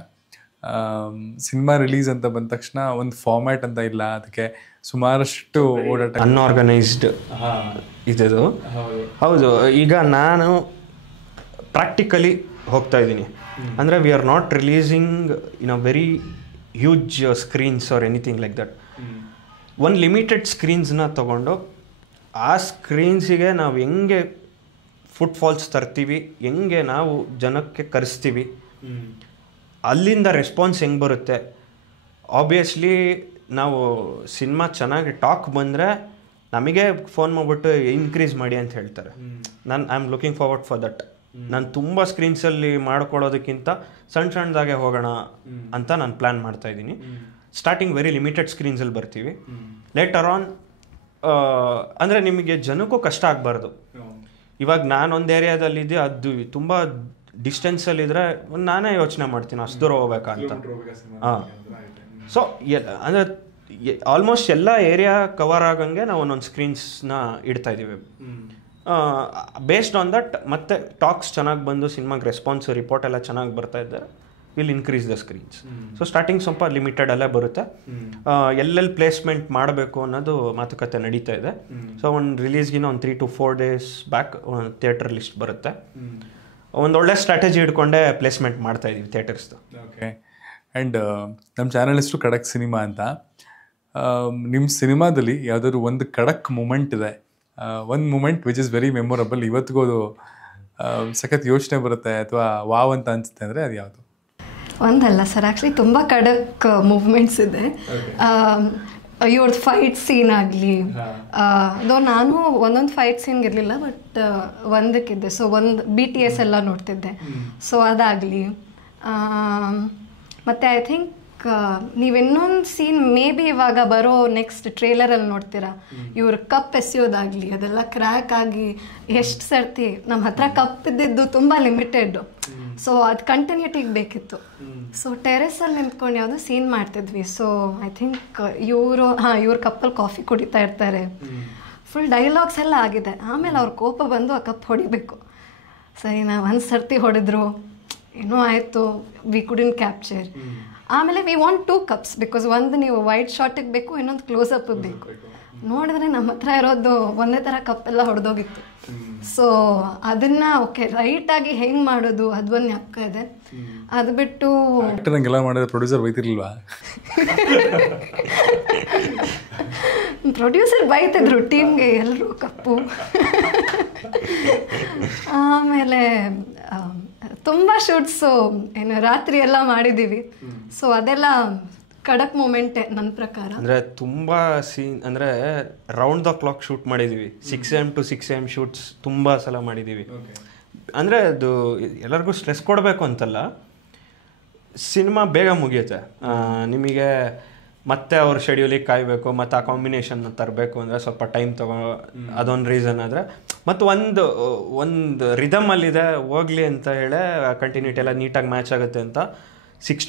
ಸಿನಿಮಾ ರಿಲೀಸ್ ಅಂತ ಬಂದ ತಕ್ಷಣ ಒಂದು ಫಾರ್ಮ್ಯಾಟ್ ಅಂತ ಇಲ್ಲ, ಅದಕ್ಕೆ ಸುಮಾರಷ್ಟು ಓಡಾಟ, ಅನ್ಆರ್ಗನೈಸ್ಡ್ ಇದು. ಹೌದು. ಈಗ ನಾನು ಪ್ರಾಕ್ಟಿಕಲಿ ಹೋಗ್ತಾ ಇದ್ದೀನಿ ಅಂದರೆ we are not releasing in a very huge screens or anything like that. ಒಂದು ಲಿಮಿಟೆಡ್ ಸ್ಕ್ರೀನ್ಸ್ನ ತೊಗೊಂಡು ಆ ಸ್ಕ್ರೀನ್ಸಿಗೆ ನಾವು ಹೆಂಗೆ ಫುಟ್ಫಾಲ್ಸ್ ತರ್ತೀವಿ, ಹೆಂಗೆ ನಾವು ಜನಕ್ಕೆ ಕರೆಸ್ತೀವಿ, ಅಲ್ಲಿಂದ ರೆಸ್ಪಾನ್ಸ್ ಹೆಂಗೆ ಬರುತ್ತೆ. ಆಬ್ವಿಯಸ್ಲಿ ನಾವು ಸಿನಿಮಾ ಚೆನ್ನಾಗಿ ಟಾಕ್ ಬಂದರೆ ನಮಗೆ ಫೋನ್ ಮಾಡಿಬಿಟ್ಟು ಇನ್ಕ್ರೀಸ್ ಮಾಡಿ ಅಂತ ಹೇಳ್ತಾರೆ. I am looking forward for that. ನಾನು ತುಂಬ ಸ್ಕ್ರೀನ್ಸಲ್ಲಿ ಮಾಡ್ಕೊಳ್ಳೋದಕ್ಕಿಂತ ಸಣ್ಣದಾಗೆ ಹೋಗೋಣ ಅಂತ ನಾನು ಪ್ಲ್ಯಾನ್ ಮಾಡ್ತಾಯಿದ್ದೀನಿ. ಸ್ಟಾರ್ಟಿಂಗ್ ವೆರಿ ಲಿಮಿಟೆಡ್ ಸ್ಕ್ರೀನ್ಸಲ್ಲಿ ಬರ್ತೀವಿ. ಲೇಟರ್ ಆನ್ ಅಂದರೆ ನಿಮಗೆ ಜನಕ್ಕೂ ಕಷ್ಟ ಆಗಬಾರ್ದು. ಇವಾಗ ನಾನೊಂದು ಏರಿಯಾದಲ್ಲಿದ್ದೆ, ಅದು ತುಂಬ ಡಿಸ್ಟೆನ್ಸಲ್ಲಿದ್ದರೆ ನಾನೇ ಯೋಚನೆ ಮಾಡ್ತೀನಿ ಅಷ್ಟು ದೂರ ಹೋಗ್ಬೇಕಂತ. ಹಾಂ. ಸೊ ಅಂದರೆ ಆಲ್ಮೋಸ್ಟ್ ಎಲ್ಲ ಏರಿಯಾ ಕವರ್ ಆಗಂಗೆ ನಾವು ಒಂದೊಂದು ಸ್ಕ್ರೀನ್ಸ್ನ ಇಡ್ತಾಯಿದ್ದೀವಿ. ಬೇಸ್ಡ್ ಆನ್ ದಟ್ ಮತ್ತೆ ಟಾಕ್ಸ್ ಚೆನ್ನಾಗಿ ಬಂದು ಸಿನಿಮಾಗೆ ರೆಸ್ಪಾನ್ಸ್ ರಿಪೋರ್ಟ್ ಎಲ್ಲ ಚೆನ್ನಾಗಿ ಬರ್ತಾ ಇದ್ದಾರೆ, will increase the screens. So starting ಸ್ವಲ್ಪ ಲಿಮಿಟೆಡಲ್ಲೇ ಬರುತ್ತೆ. ಎಲ್ಲೆಲ್ಲಿ ಪ್ಲೇಸ್ಮೆಂಟ್ ಮಾಡಬೇಕು ಅನ್ನೋದು ಮಾತುಕತೆ ನಡೀತಾ ಇದೆ. ಸೊ ಒಂದು ರಿಲೀಸ್ಗಿನ ಒಂದು 3 to 4 days ಬ್ಯಾಕ್ ಒಂದು ಥಿಯೇಟರ್ ಲಿಸ್ಟ್ ಬರುತ್ತೆ. ಒಂದೊಳ್ಳೆ ಸ್ಟ್ರಾಟಜಿ ಇಟ್ಕೊಂಡೆ ಪ್ಲೇಸ್ಮೆಂಟ್ ಮಾಡ್ತಾ ಇದೀವಿ ಥಿಯೇಟರ್ಸ್ದು. ಓಕೆ. ಆ್ಯಂಡ್ ನಮ್ಮ ಚಾನಲ್ ಹೆಸರು ಖಡಕ್ ಸಿನಿಮಾ ಅಂತ. ನಿಮ್ಮ ಸಿನಿಮಾದಲ್ಲಿ ಯಾವುದಾದ್ರು ಒಂದು ಖಡಕ್ ಮೂಮೆಂಟ್ ಇದೆ, ಒಂದು moment which is very memorable, ಇವತ್ತಿಗೂ ಅದು ಸಖತ್ ಯೋಚನೆ ಬರುತ್ತೆ ಅಥವಾ ವಾವ್ ಅಂತ ಅನಿಸುತ್ತೆ ಅಂದರೆ ಅದು ಯಾವುದು? ಒಂದಲ್ಲ ಸರ್, ಆ್ಯಕ್ಚುಲಿ ತುಂಬ ಖಡಕ್ ಮೂವ್ಮೆಂಟ್ಸ್ ಇದೆ. ಇವ್ರದ್ದು ಫೈಟ್ ಸೀನ್ ಆಗಲಿ, ಅದು ನಾನು ಒಂದೊಂದು ಫೈಟ್ ಸೀನ್ಗೆ ಇರಲಿಲ್ಲ, ಬಟ್ ಒಂದಕ್ಕಿದ್ದೆ. ಸೊ ಒಂದು BTS ಎಲ್ಲ ನೋಡ್ತಿದ್ದೆ. ಸೊ ಅದಾಗಲಿ, ಮತ್ತು ಐ ಥಿಂಕ್ ನೀವು ಇನ್ನೊಂದು ಸೀನ್ ಮೇ ಬಿ ಇವಾಗ ಬರೋ ನೆಕ್ಸ್ಟ್ ಟ್ರೇಲರಲ್ಲಿ ನೋಡ್ತೀರಾ, ಇವ್ರ ಕಪ್ ಎಸೆಯೋದಾಗಲಿ, ಅದೆಲ್ಲ ಕ್ರ್ಯಾಕ್ ಆಗಿ ಎಷ್ಟು ಸರ್ತಿ ನಮ್ಮ ಹತ್ರ ಕಪ್ ಇದ್ದಿದ್ದು ತುಂಬ ಲಿಮಿಟೆಡ್. ಸೊ ಅದು ಕಂಟಿನ್ಯೂಟಿಗೆ ಬೇಕಿತ್ತು. ಸೊ ಟೆರೆಸಲ್ಲಿ ನಿಂತ್ಕೊಂಡು ಯಾವುದೋ ಸೀನ್ ಮಾಡ್ತಿದ್ವಿ. ಸೊ ಐ ಥಿಂಕ್ ಇವ್ರ ಕಪ್ಪಲ್ಲಿ ಕಾಫಿ ಕುಡಿತಾ ಇರ್ತಾರೆ, ಫುಲ್ ಡೈಲಾಗ್ಸ್ ಎಲ್ಲ ಆಗಿದೆ. ಆಮೇಲೆ ಅವ್ರ ಕೋಪ ಬಂದು ಆ ಕಪ್ ಹೊಡಿಬೇಕು. ಸರಿ, ನಾವು ಒಂದು ಸರ್ತಿ ಹೊಡೆದ್ರು, ಏನೋ ಆಯಿತು, ವಿ ಕುಡಿನ್ ಕ್ಯಾಪ್ಚರ್. ಆಮೇಲೆ ವಿ ವಾಂಟ್ 2 cups ಬಿಕಾಸ್ ಒಂದು ನೀವು ವೈಡ್ ಶಾಟಿಗೆ ಬೇಕು, ಇನ್ನೊಂದು ಕ್ಲೋಸಪ್ ಬೇಕು. ನೋಡಿದ್ರೆ ನಮ್ಮ ಹತ್ರ ಇರೋದು ಒಂದೇ ಥರ ಕಪ್ಪೆಲ್ಲ ಹೊಡೆದೋಗಿತ್ತು. ಸೊ ಅದನ್ನ ಓಕೆ ರೈಟಾಗಿ ಹೆಂಗೆ ಮಾಡೋದು ಅದೊಂದು ಜ್ಞಾಪಕ ಇದೆ. ಅದು ಬಿಟ್ಟು ಹಂಗೆಲ್ಲ ಮಾಡಿದ್ರೆ ಪ್ರೊಡ್ಯೂಸರ್ ಬೈತಿರ್ಲಿಲ್ವಾ? ಪ್ರೊಡ್ಯೂಸರ್ ಬೈತಿದ್ರು ಟೀಮ್ಗೆ ಎಲ್ಲರೂ ಕಪ್ಪು. ಆಮೇಲೆ ತುಂಬ ಶೂಟ್ಸು ಏನು ರಾತ್ರಿ ಎಲ್ಲ ಮಾಡಿದ್ದೀವಿ. ಸೊ ಅದೆಲ್ಲ ಕಡಕ್ ಮೂಮೆಂಟೇ ನನ್ನ ಪ್ರಕಾರ. ಅಂದರೆ ತುಂಬ ಸೀನ್ ಅಂದರೆ ರೌಂಡ್ ದ ಕ್ಲಾಕ್ ಶೂಟ್ ಮಾಡಿದ್ದೀವಿ. 6 AM to 6 AM ಶೂಟ್ಸ್ ತುಂಬ ಸಲ ಮಾಡಿದ್ದೀವಿ. ಅಂದರೆ ಅದು ಎಲ್ಲರಿಗೂ ಸ್ಟ್ರೆಸ್ ಕೊಡಬೇಕು ಅಂತಲ್ಲ, ಸಿನಿಮಾ ಬೇಗ ಮುಗಿಯುತ್ತೆ. ನಿಮಗೆ ಮತ್ತೆ ಅವ್ರ ಶೆಡ್ಯೂಲಿಗೆ ಕಾಯಬೇಕು, ಮತ್ತು ಆ ಕಾಂಬಿನೇಷನ್ ತರಬೇಕು ಅಂದರೆ ಸ್ವಲ್ಪ ಟೈಮ್ ಅದೊಂದು ರೀಸನ್. ಆದರೆ ಮತ್ತು ಒಂದು ರಿದಮಲ್ಲಿದೆ ಹೋಗಲಿ ಅಂತ ಹೇಳಿ ಕಂಟಿನ್ಯೂಟಿ ಎಲ್ಲ ನೀಟಾಗಿ ಮ್ಯಾಚ್ ಆಗುತ್ತೆ ಅಂತ 6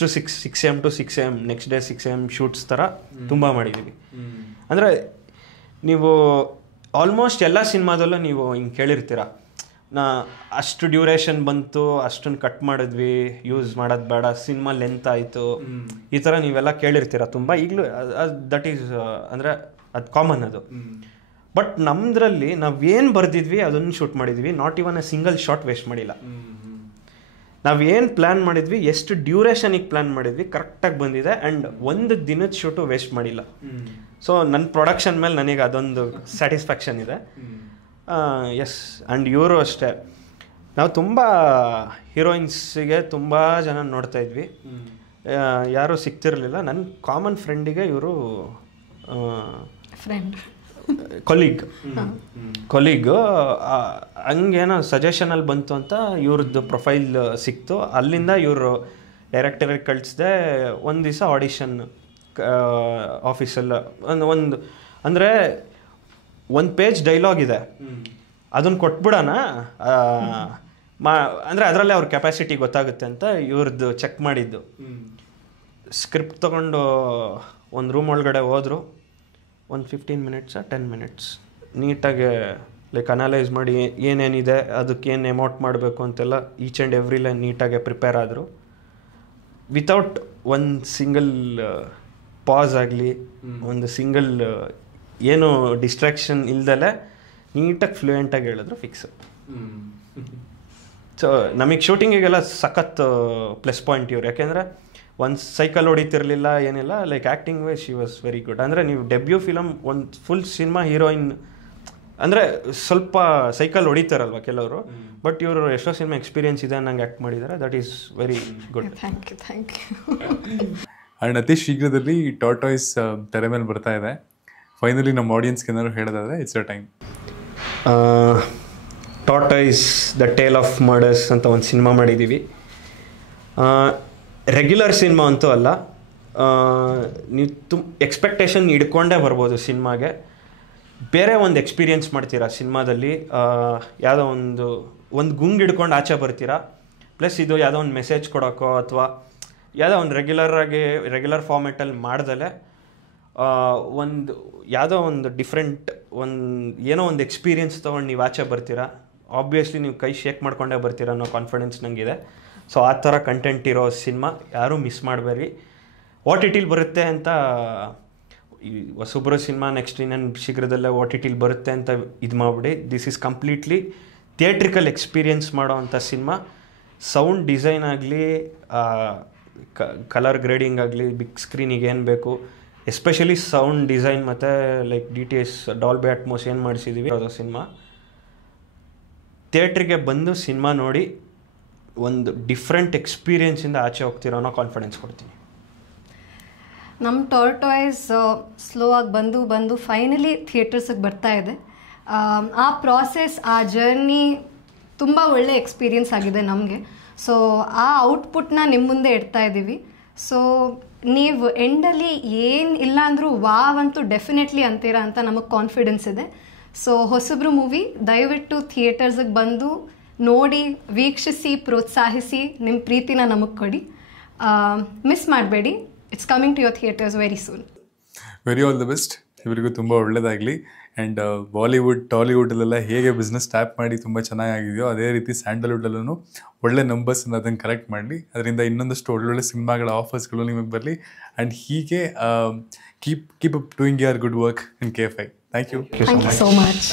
AM to 6 AM next day 6 AM shoots ಥರ ತುಂಬ ಮಾಡಿದ್ದೀವಿ. ಅಂದರೆ ನೀವು ಆಲ್ಮೋಸ್ಟ್ ಎಲ್ಲ ಸಿನಿಮಾದಲ್ಲೂ ನೀವು ಹಿಂಗೆ ಕೇಳಿರ್ತೀರ, ಅಷ್ಟು ಡ್ಯೂರೇಷನ್ ಬಂತು, ಅಷ್ಟನ್ನು ಕಟ್ ಮಾಡಿದ್ವಿ, ಯೂಸ್ ಮಾಡೋದು ಬೇಡ, ಸಿನಿಮಾ ಲೆಂತ್ ಆಯಿತು, ಈ ಥರ ನೀವೆಲ್ಲ ಕೇಳಿರ್ತೀರ ತುಂಬ. ಈಗಲೂ ದಟ್ ಈಸ್ ಅಂದರೆ ಅದು ಕಾಮನ್ ಅದು. ಬಟ್ ನಮ್ಮದ್ರಲ್ಲಿ ನಾವೇನು ಬರೆದಿದ್ವಿ ಅದನ್ನು ಶೂಟ್ ಮಾಡಿದ್ವಿ. Not even a single shot waste ಮಾಡಿಲ್ಲ. ನಾವೇನು ಪ್ಲ್ಯಾನ್ ಮಾಡಿದ್ವಿ, ಎಷ್ಟು ಡ್ಯೂರೇಷನಿಗೆ ಪ್ಲ್ಯಾನ್ ಮಾಡಿದ್ವಿ ಕರೆಕ್ಟಾಗಿ ಬಂದಿದೆ. ಆ್ಯಂಡ್ ಒಂದು ದಿನದ ಶೂಟು ವೇಸ್ಟ್ ಮಾಡಿಲ್ಲ. ಸೊ ನನ್ನ ಪ್ರೊಡಕ್ಷನ್ ಮೇಲೆ ನನಗೆ ಅದೊಂದು ಸ್ಯಾಟಿಸ್ಫ್ಯಾಕ್ಷನ್ ಇದೆ. ಎಸ್. ಆ್ಯಂಡ್ ಇವರು ಅಷ್ಟೇ, ನಾವು ತುಂಬ ಹೀರೋಯಿನ್ಸಿಗೆ ತುಂಬ ಜನ ನೋಡ್ತಾ ಇದ್ವಿ, ಯಾರೂ ಸಿಗ್ತಿರಲಿಲ್ಲ. ನನ್ನ ಕಾಮನ್ ಫ್ರೆಂಡಿಗೆ ಇವರು ಕೊಲೀಗ್ ಹಂಗೇನೋ ಸಜೆಷನಲ್ಲಿ ಬಂತು ಅಂತ ಇವ್ರದ್ದು ಪ್ರೊಫೈಲ್ ಸಿಕ್ತು. ಅಲ್ಲಿಂದ ಇವರು ಡೈರೆಕ್ಟರಿಗೆ ಕಳಿಸಿದೆ. ಒಂದು ದಿವಸ ಆಡಿಷನ್ ಆಫೀಸಲ್ಲ ಒಂದು ಅಂದರೆ 1 ಪೇಜ್ ಡೈಲಾಗ್ ಇದೆ, ಅದನ್ನು ಕೊಟ್ಬಿಡೋಣ ಅಂದರೆ ಅದರಲ್ಲೇ ಅವ್ರ ಕೆಪಾಸಿಟಿ ಗೊತ್ತಾಗುತ್ತೆ ಅಂತ ಇವ್ರದ್ದು ಚೆಕ್ ಮಾಡಿದ್ದು. ಸ್ಕ್ರಿಪ್ಟ್ ತೊಗೊಂಡು ಒಂದು ರೂಮ್ ಒಳಗಡೆ ಹೋದರು. ಒಂದು 15 ಮಿನಿಟ್ಸ 10 ಮಿನಿಟ್ಸ್ ನೀಟಾಗಿ ಲೈಕ್ ಅನಲೈಸ್ ಮಾಡಿ ಏನೇನಿದೆ, ಅದಕ್ಕೇನು ಎಮೌಟ್ ಮಾಡಬೇಕು ಅಂತೆಲ್ಲ ಈಚ್ ಆ್ಯಂಡ್ ಎವ್ರಿ ಲೈನ್ ನೀಟಾಗಿ ಪ್ರಿಪೇರ್ ಆದರು. ವಿತೌಟ್ ಒಂದು ಸಿಂಗಲ್ ಪಾಸ್ ಆಗಲಿ, ಒಂದು ಸಿಂಗಲ್ ಏನು ಡಿಸ್ಟ್ರಾಕ್ಷನ್ ಇಲ್ದಲೆ ನೀಟಾಗಿ ಫ್ಲೂಯೆಂಟಾಗಿ ಹೇಳಿದ್ರು ಫಿಕ್ಸ್. ಸೊ ನಮಗೆ ಶೂಟಿಂಗಿಗೆಲ್ಲ ಸಖತ್ ಪ್ಲಸ್ ಪಾಯಿಂಟ್ ಇವ್ರು. ಯಾಕೆಂದರೆ ಒಂದು ಸೈಕಲ್ ಹೊಡಿತಿರ್ಲಿಲ್ಲ, ಏನಿಲ್ಲ. Like acting wise she was very good. ಅಂದರೆ ನೀವು ಡೆಬ್ಯೂ ಫಿಲಮ್ ಒಂದು ಫುಲ್ ಸಿನಿಮಾ ಹೀರೋಯಿನ್ ಅಂದರೆ ಸ್ವಲ್ಪ ಸೈಕಲ್ ಹೊಡಿತಾರಲ್ವ ಕೆಲವರು, ಬಟ್ ಇವರು ಎಷ್ಟೋ ಸಿನಿಮಾ ಎಕ್ಸ್ಪೀರಿಯನ್ಸ್ ಇದೆ ನಂಗೆ ಆ್ಯಕ್ಟ್ ಮಾಡಿದ್ದಾರೆ. That is very good. Thank you. And ಅತಿ ಶೀಘ್ರದಲ್ಲಿ ಟಾರ್ಟಾಯ್ಸ್ ತೆರೆ ಮೇಲೆ ಬರ್ತಾ ಇದೆ. ಫೈನಲಿ ನಮ್ಮ ಆಡಿಯನ್ಸ್ಗೆ ಏನಾದ್ರು ಹೇಳೋದಾದರೆ it's a time. Tortoise the tale of murders ಅಂತ ಒಂದು ಸಿನಿಮಾ ಮಾಡಿದ್ದೀವಿ. ರೆಗ್ಯುಲರ್ ಸಿನಿಮಾ ಅಂತೂ ಅಲ್ಲ. ನೀವು ಎಕ್ಸ್ಪೆಕ್ಟೇಷನ್ ಇಟ್ಕೊಂಡೇ ಬರ್ಬೋದು ಸಿನಿಮಾಗೆ. ಬೇರೆ ಒಂದು ಎಕ್ಸ್ಪೀರಿಯೆನ್ಸ್ ಮಾಡ್ತೀರಾ ಸಿನಿಮಾದಲ್ಲಿ. ಯಾವುದೋ ಒಂದು ಗುಂಗ್ ಹಿಡ್ಕೊಂಡು ಆಚೆ ಬರ್ತೀರಾ. ಪ್ಲಸ್ ಇದು ಯಾವುದೋ ಒಂದು ಮೆಸೇಜ್ ಕೊಡೋಕ್ಕೋ ಅಥವಾ ಯಾವುದೋ ಒಂದು ರೆಗ್ಯುಲರ್ ಫಾರ್ಮೆಟಲ್ಲಿ ಮಾಡ್ದಲೆ ಯಾವುದೋ ಒಂದು ಡಿಫ್ರೆಂಟ್ ಏನೋ ಒಂದು ಎಕ್ಸ್ಪೀರಿಯೆನ್ಸ್ ತೊಗೊಂಡು ನೀವು ಆಚೆ ಬರ್ತೀರಾ. ಆಬ್ವಿಯಸ್ಲಿ ನೀವು ಕೈ ಶೇಕ್ ಮಾಡ್ಕೊಂಡೇ ಬರ್ತೀರಾ ಅನ್ನೋ ಕಾನ್ಫಿಡೆನ್ಸ್ ನನಗಿದೆ. ಸೊ ಆ ಥರ ಕಂಟೆಂಟ್ ಇರೋ ಸಿನಿಮಾ ಯಾರೂ ಮಿಸ್ ಮಾಡಬೇಡಿ. OTTಲಿ ಬರುತ್ತೆ ಅಂತ ಈ ಹೊಸಬ್ರು ಸಿನಿಮಾ ನೆಕ್ಸ್ಟ್ ಇನ್ನೇನು ಶೀಘ್ರದಲ್ಲೇ OTTಲಿ ಬರುತ್ತೆ ಅಂತ ಇದು ಮಾಡಿಬಿಡಿ. This is completely theatrical experience ಮಾಡೋ ಅಂಥ ಸಿನಿಮಾ. ಸೌಂಡ್ ಡಿಸೈನ್ ಆಗಲಿ, ಕಲರ್ ಗ್ರೇಡಿಂಗ್ ಆಗಲಿ, ಬಿಗ್ ಸ್ಕ್ರೀನಿಗೆ ಏನು ಬೇಕು, ಎಸ್ಪೆಷಲಿ ಸೌಂಡ್ ಡಿಸೈನ್ ಮತ್ತು ಲೈಕ್ DTS ಡಾಲ್ಬಿ ಅಟ್ಮೋಸ್ ಏನು ಮಾಡಿಸಿದ್ದೀವಿ ಅದು ಸಿನಿಮಾ. ಥಿಯೇಟ್ರಿಗೆ ಬಂದು ಸಿನಿಮಾ ನೋಡಿ ಒಂದು ಡಿಫ್ರೆಂಟ್ ಎಕ್ಸ್ಪೀರಿಯೆನ್ಸಿಂದ ಆಚೆ ಹೋಗ್ತಿರೋ ಅನ್ನೋ ಕಾನ್ಫಿಡೆನ್ಸ್ ಕೊಡ್ತೀನಿ. ನಮ್ಮ ಟಾರ್ಟಾಯ್ಸ್ ಸ್ಲೋ ಆಗಿ ಬಂದು ಫೈನಲಿ ಥಿಯೇಟರ್ಸಿಗೆ ಬರ್ತಾ ಇದೆ. ಆ ಪ್ರಾಸೆಸ್, ಆ ಜರ್ನಿ ತುಂಬ ಒಳ್ಳೆ ಎಕ್ಸ್ಪೀರಿಯೆನ್ಸ್ ಆಗಿದೆ ನಮಗೆ. ಸೊ ಆ ಔಟ್ಪುಟ್ನ ನಿಮ್ಮ ಮುಂದೆ ಇಡ್ತಾ ಇದ್ದೀವಿ. ಸೊ ನೀವು ಎಂಡಲ್ಲಿ ಏನು ಇಲ್ಲ ಅಂದರೂ ವಾವ್ ಅಂತೂ ಡೆಫಿನೆಟ್ಲಿ ಅಂತೀರಾ ಅಂತ ನಮಗೆ ಕಾನ್ಫಿಡೆನ್ಸ್ ಇದೆ. ಸೊ ಹೊಸಬ್ರು ಮೂವಿ ದಯವಿಟ್ಟು ಥಿಯೇಟರ್ಸಿಗೆ ಬಂದು ನೋಡಿ, ವೀಕ್ಷಿಸಿ, ಪ್ರೋತ್ಸಾಹಿಸಿ, ನಿಮ್ಮ ಪ್ರೀತಿನ ನಮಗೆ ಕೊಡಿ. ಮಿಸ್ ಮಾಡಬೇಡಿ. It's coming to your theatres very soon. Very all the best. ಇವರಿಗೂ ತುಂಬ ಒಳ್ಳೆಯದಾಗಲಿ. ಆ್ಯಂಡ್ ಬಾಲಿವುಡ್ ಟಾಲಿವುಡಲ್ಲೆಲ್ಲ ಹೇಗೆ ಬಿಸ್ನೆಸ್ ಟ್ಯಾಪ್ ಮಾಡಿ ತುಂಬ ಚೆನ್ನಾಗಿದೆಯೋ ಅದೇ ರೀತಿ ಸ್ಯಾಂಡಲ್ವುಡಲ್ಲೂ ಒಳ್ಳೆ ನಂಬರ್ಸನ್ನು ಅದನ್ನು ಕರೆಕ್ಟ್ ಮಾಡಲಿ. ಅದರಿಂದ ಇನ್ನೊಂದಷ್ಟು ಒಳ್ಳೊಳ್ಳೆ ಸಿನಿಮಾಗಳ ಆಫರ್ಸ್ಗಳು ನಿಮಗೆ ಬರಲಿ. ಆ್ಯಂಡ್ ಹೀಗೆ keep up doing your good work in KFI. Thank you. Thank you so much.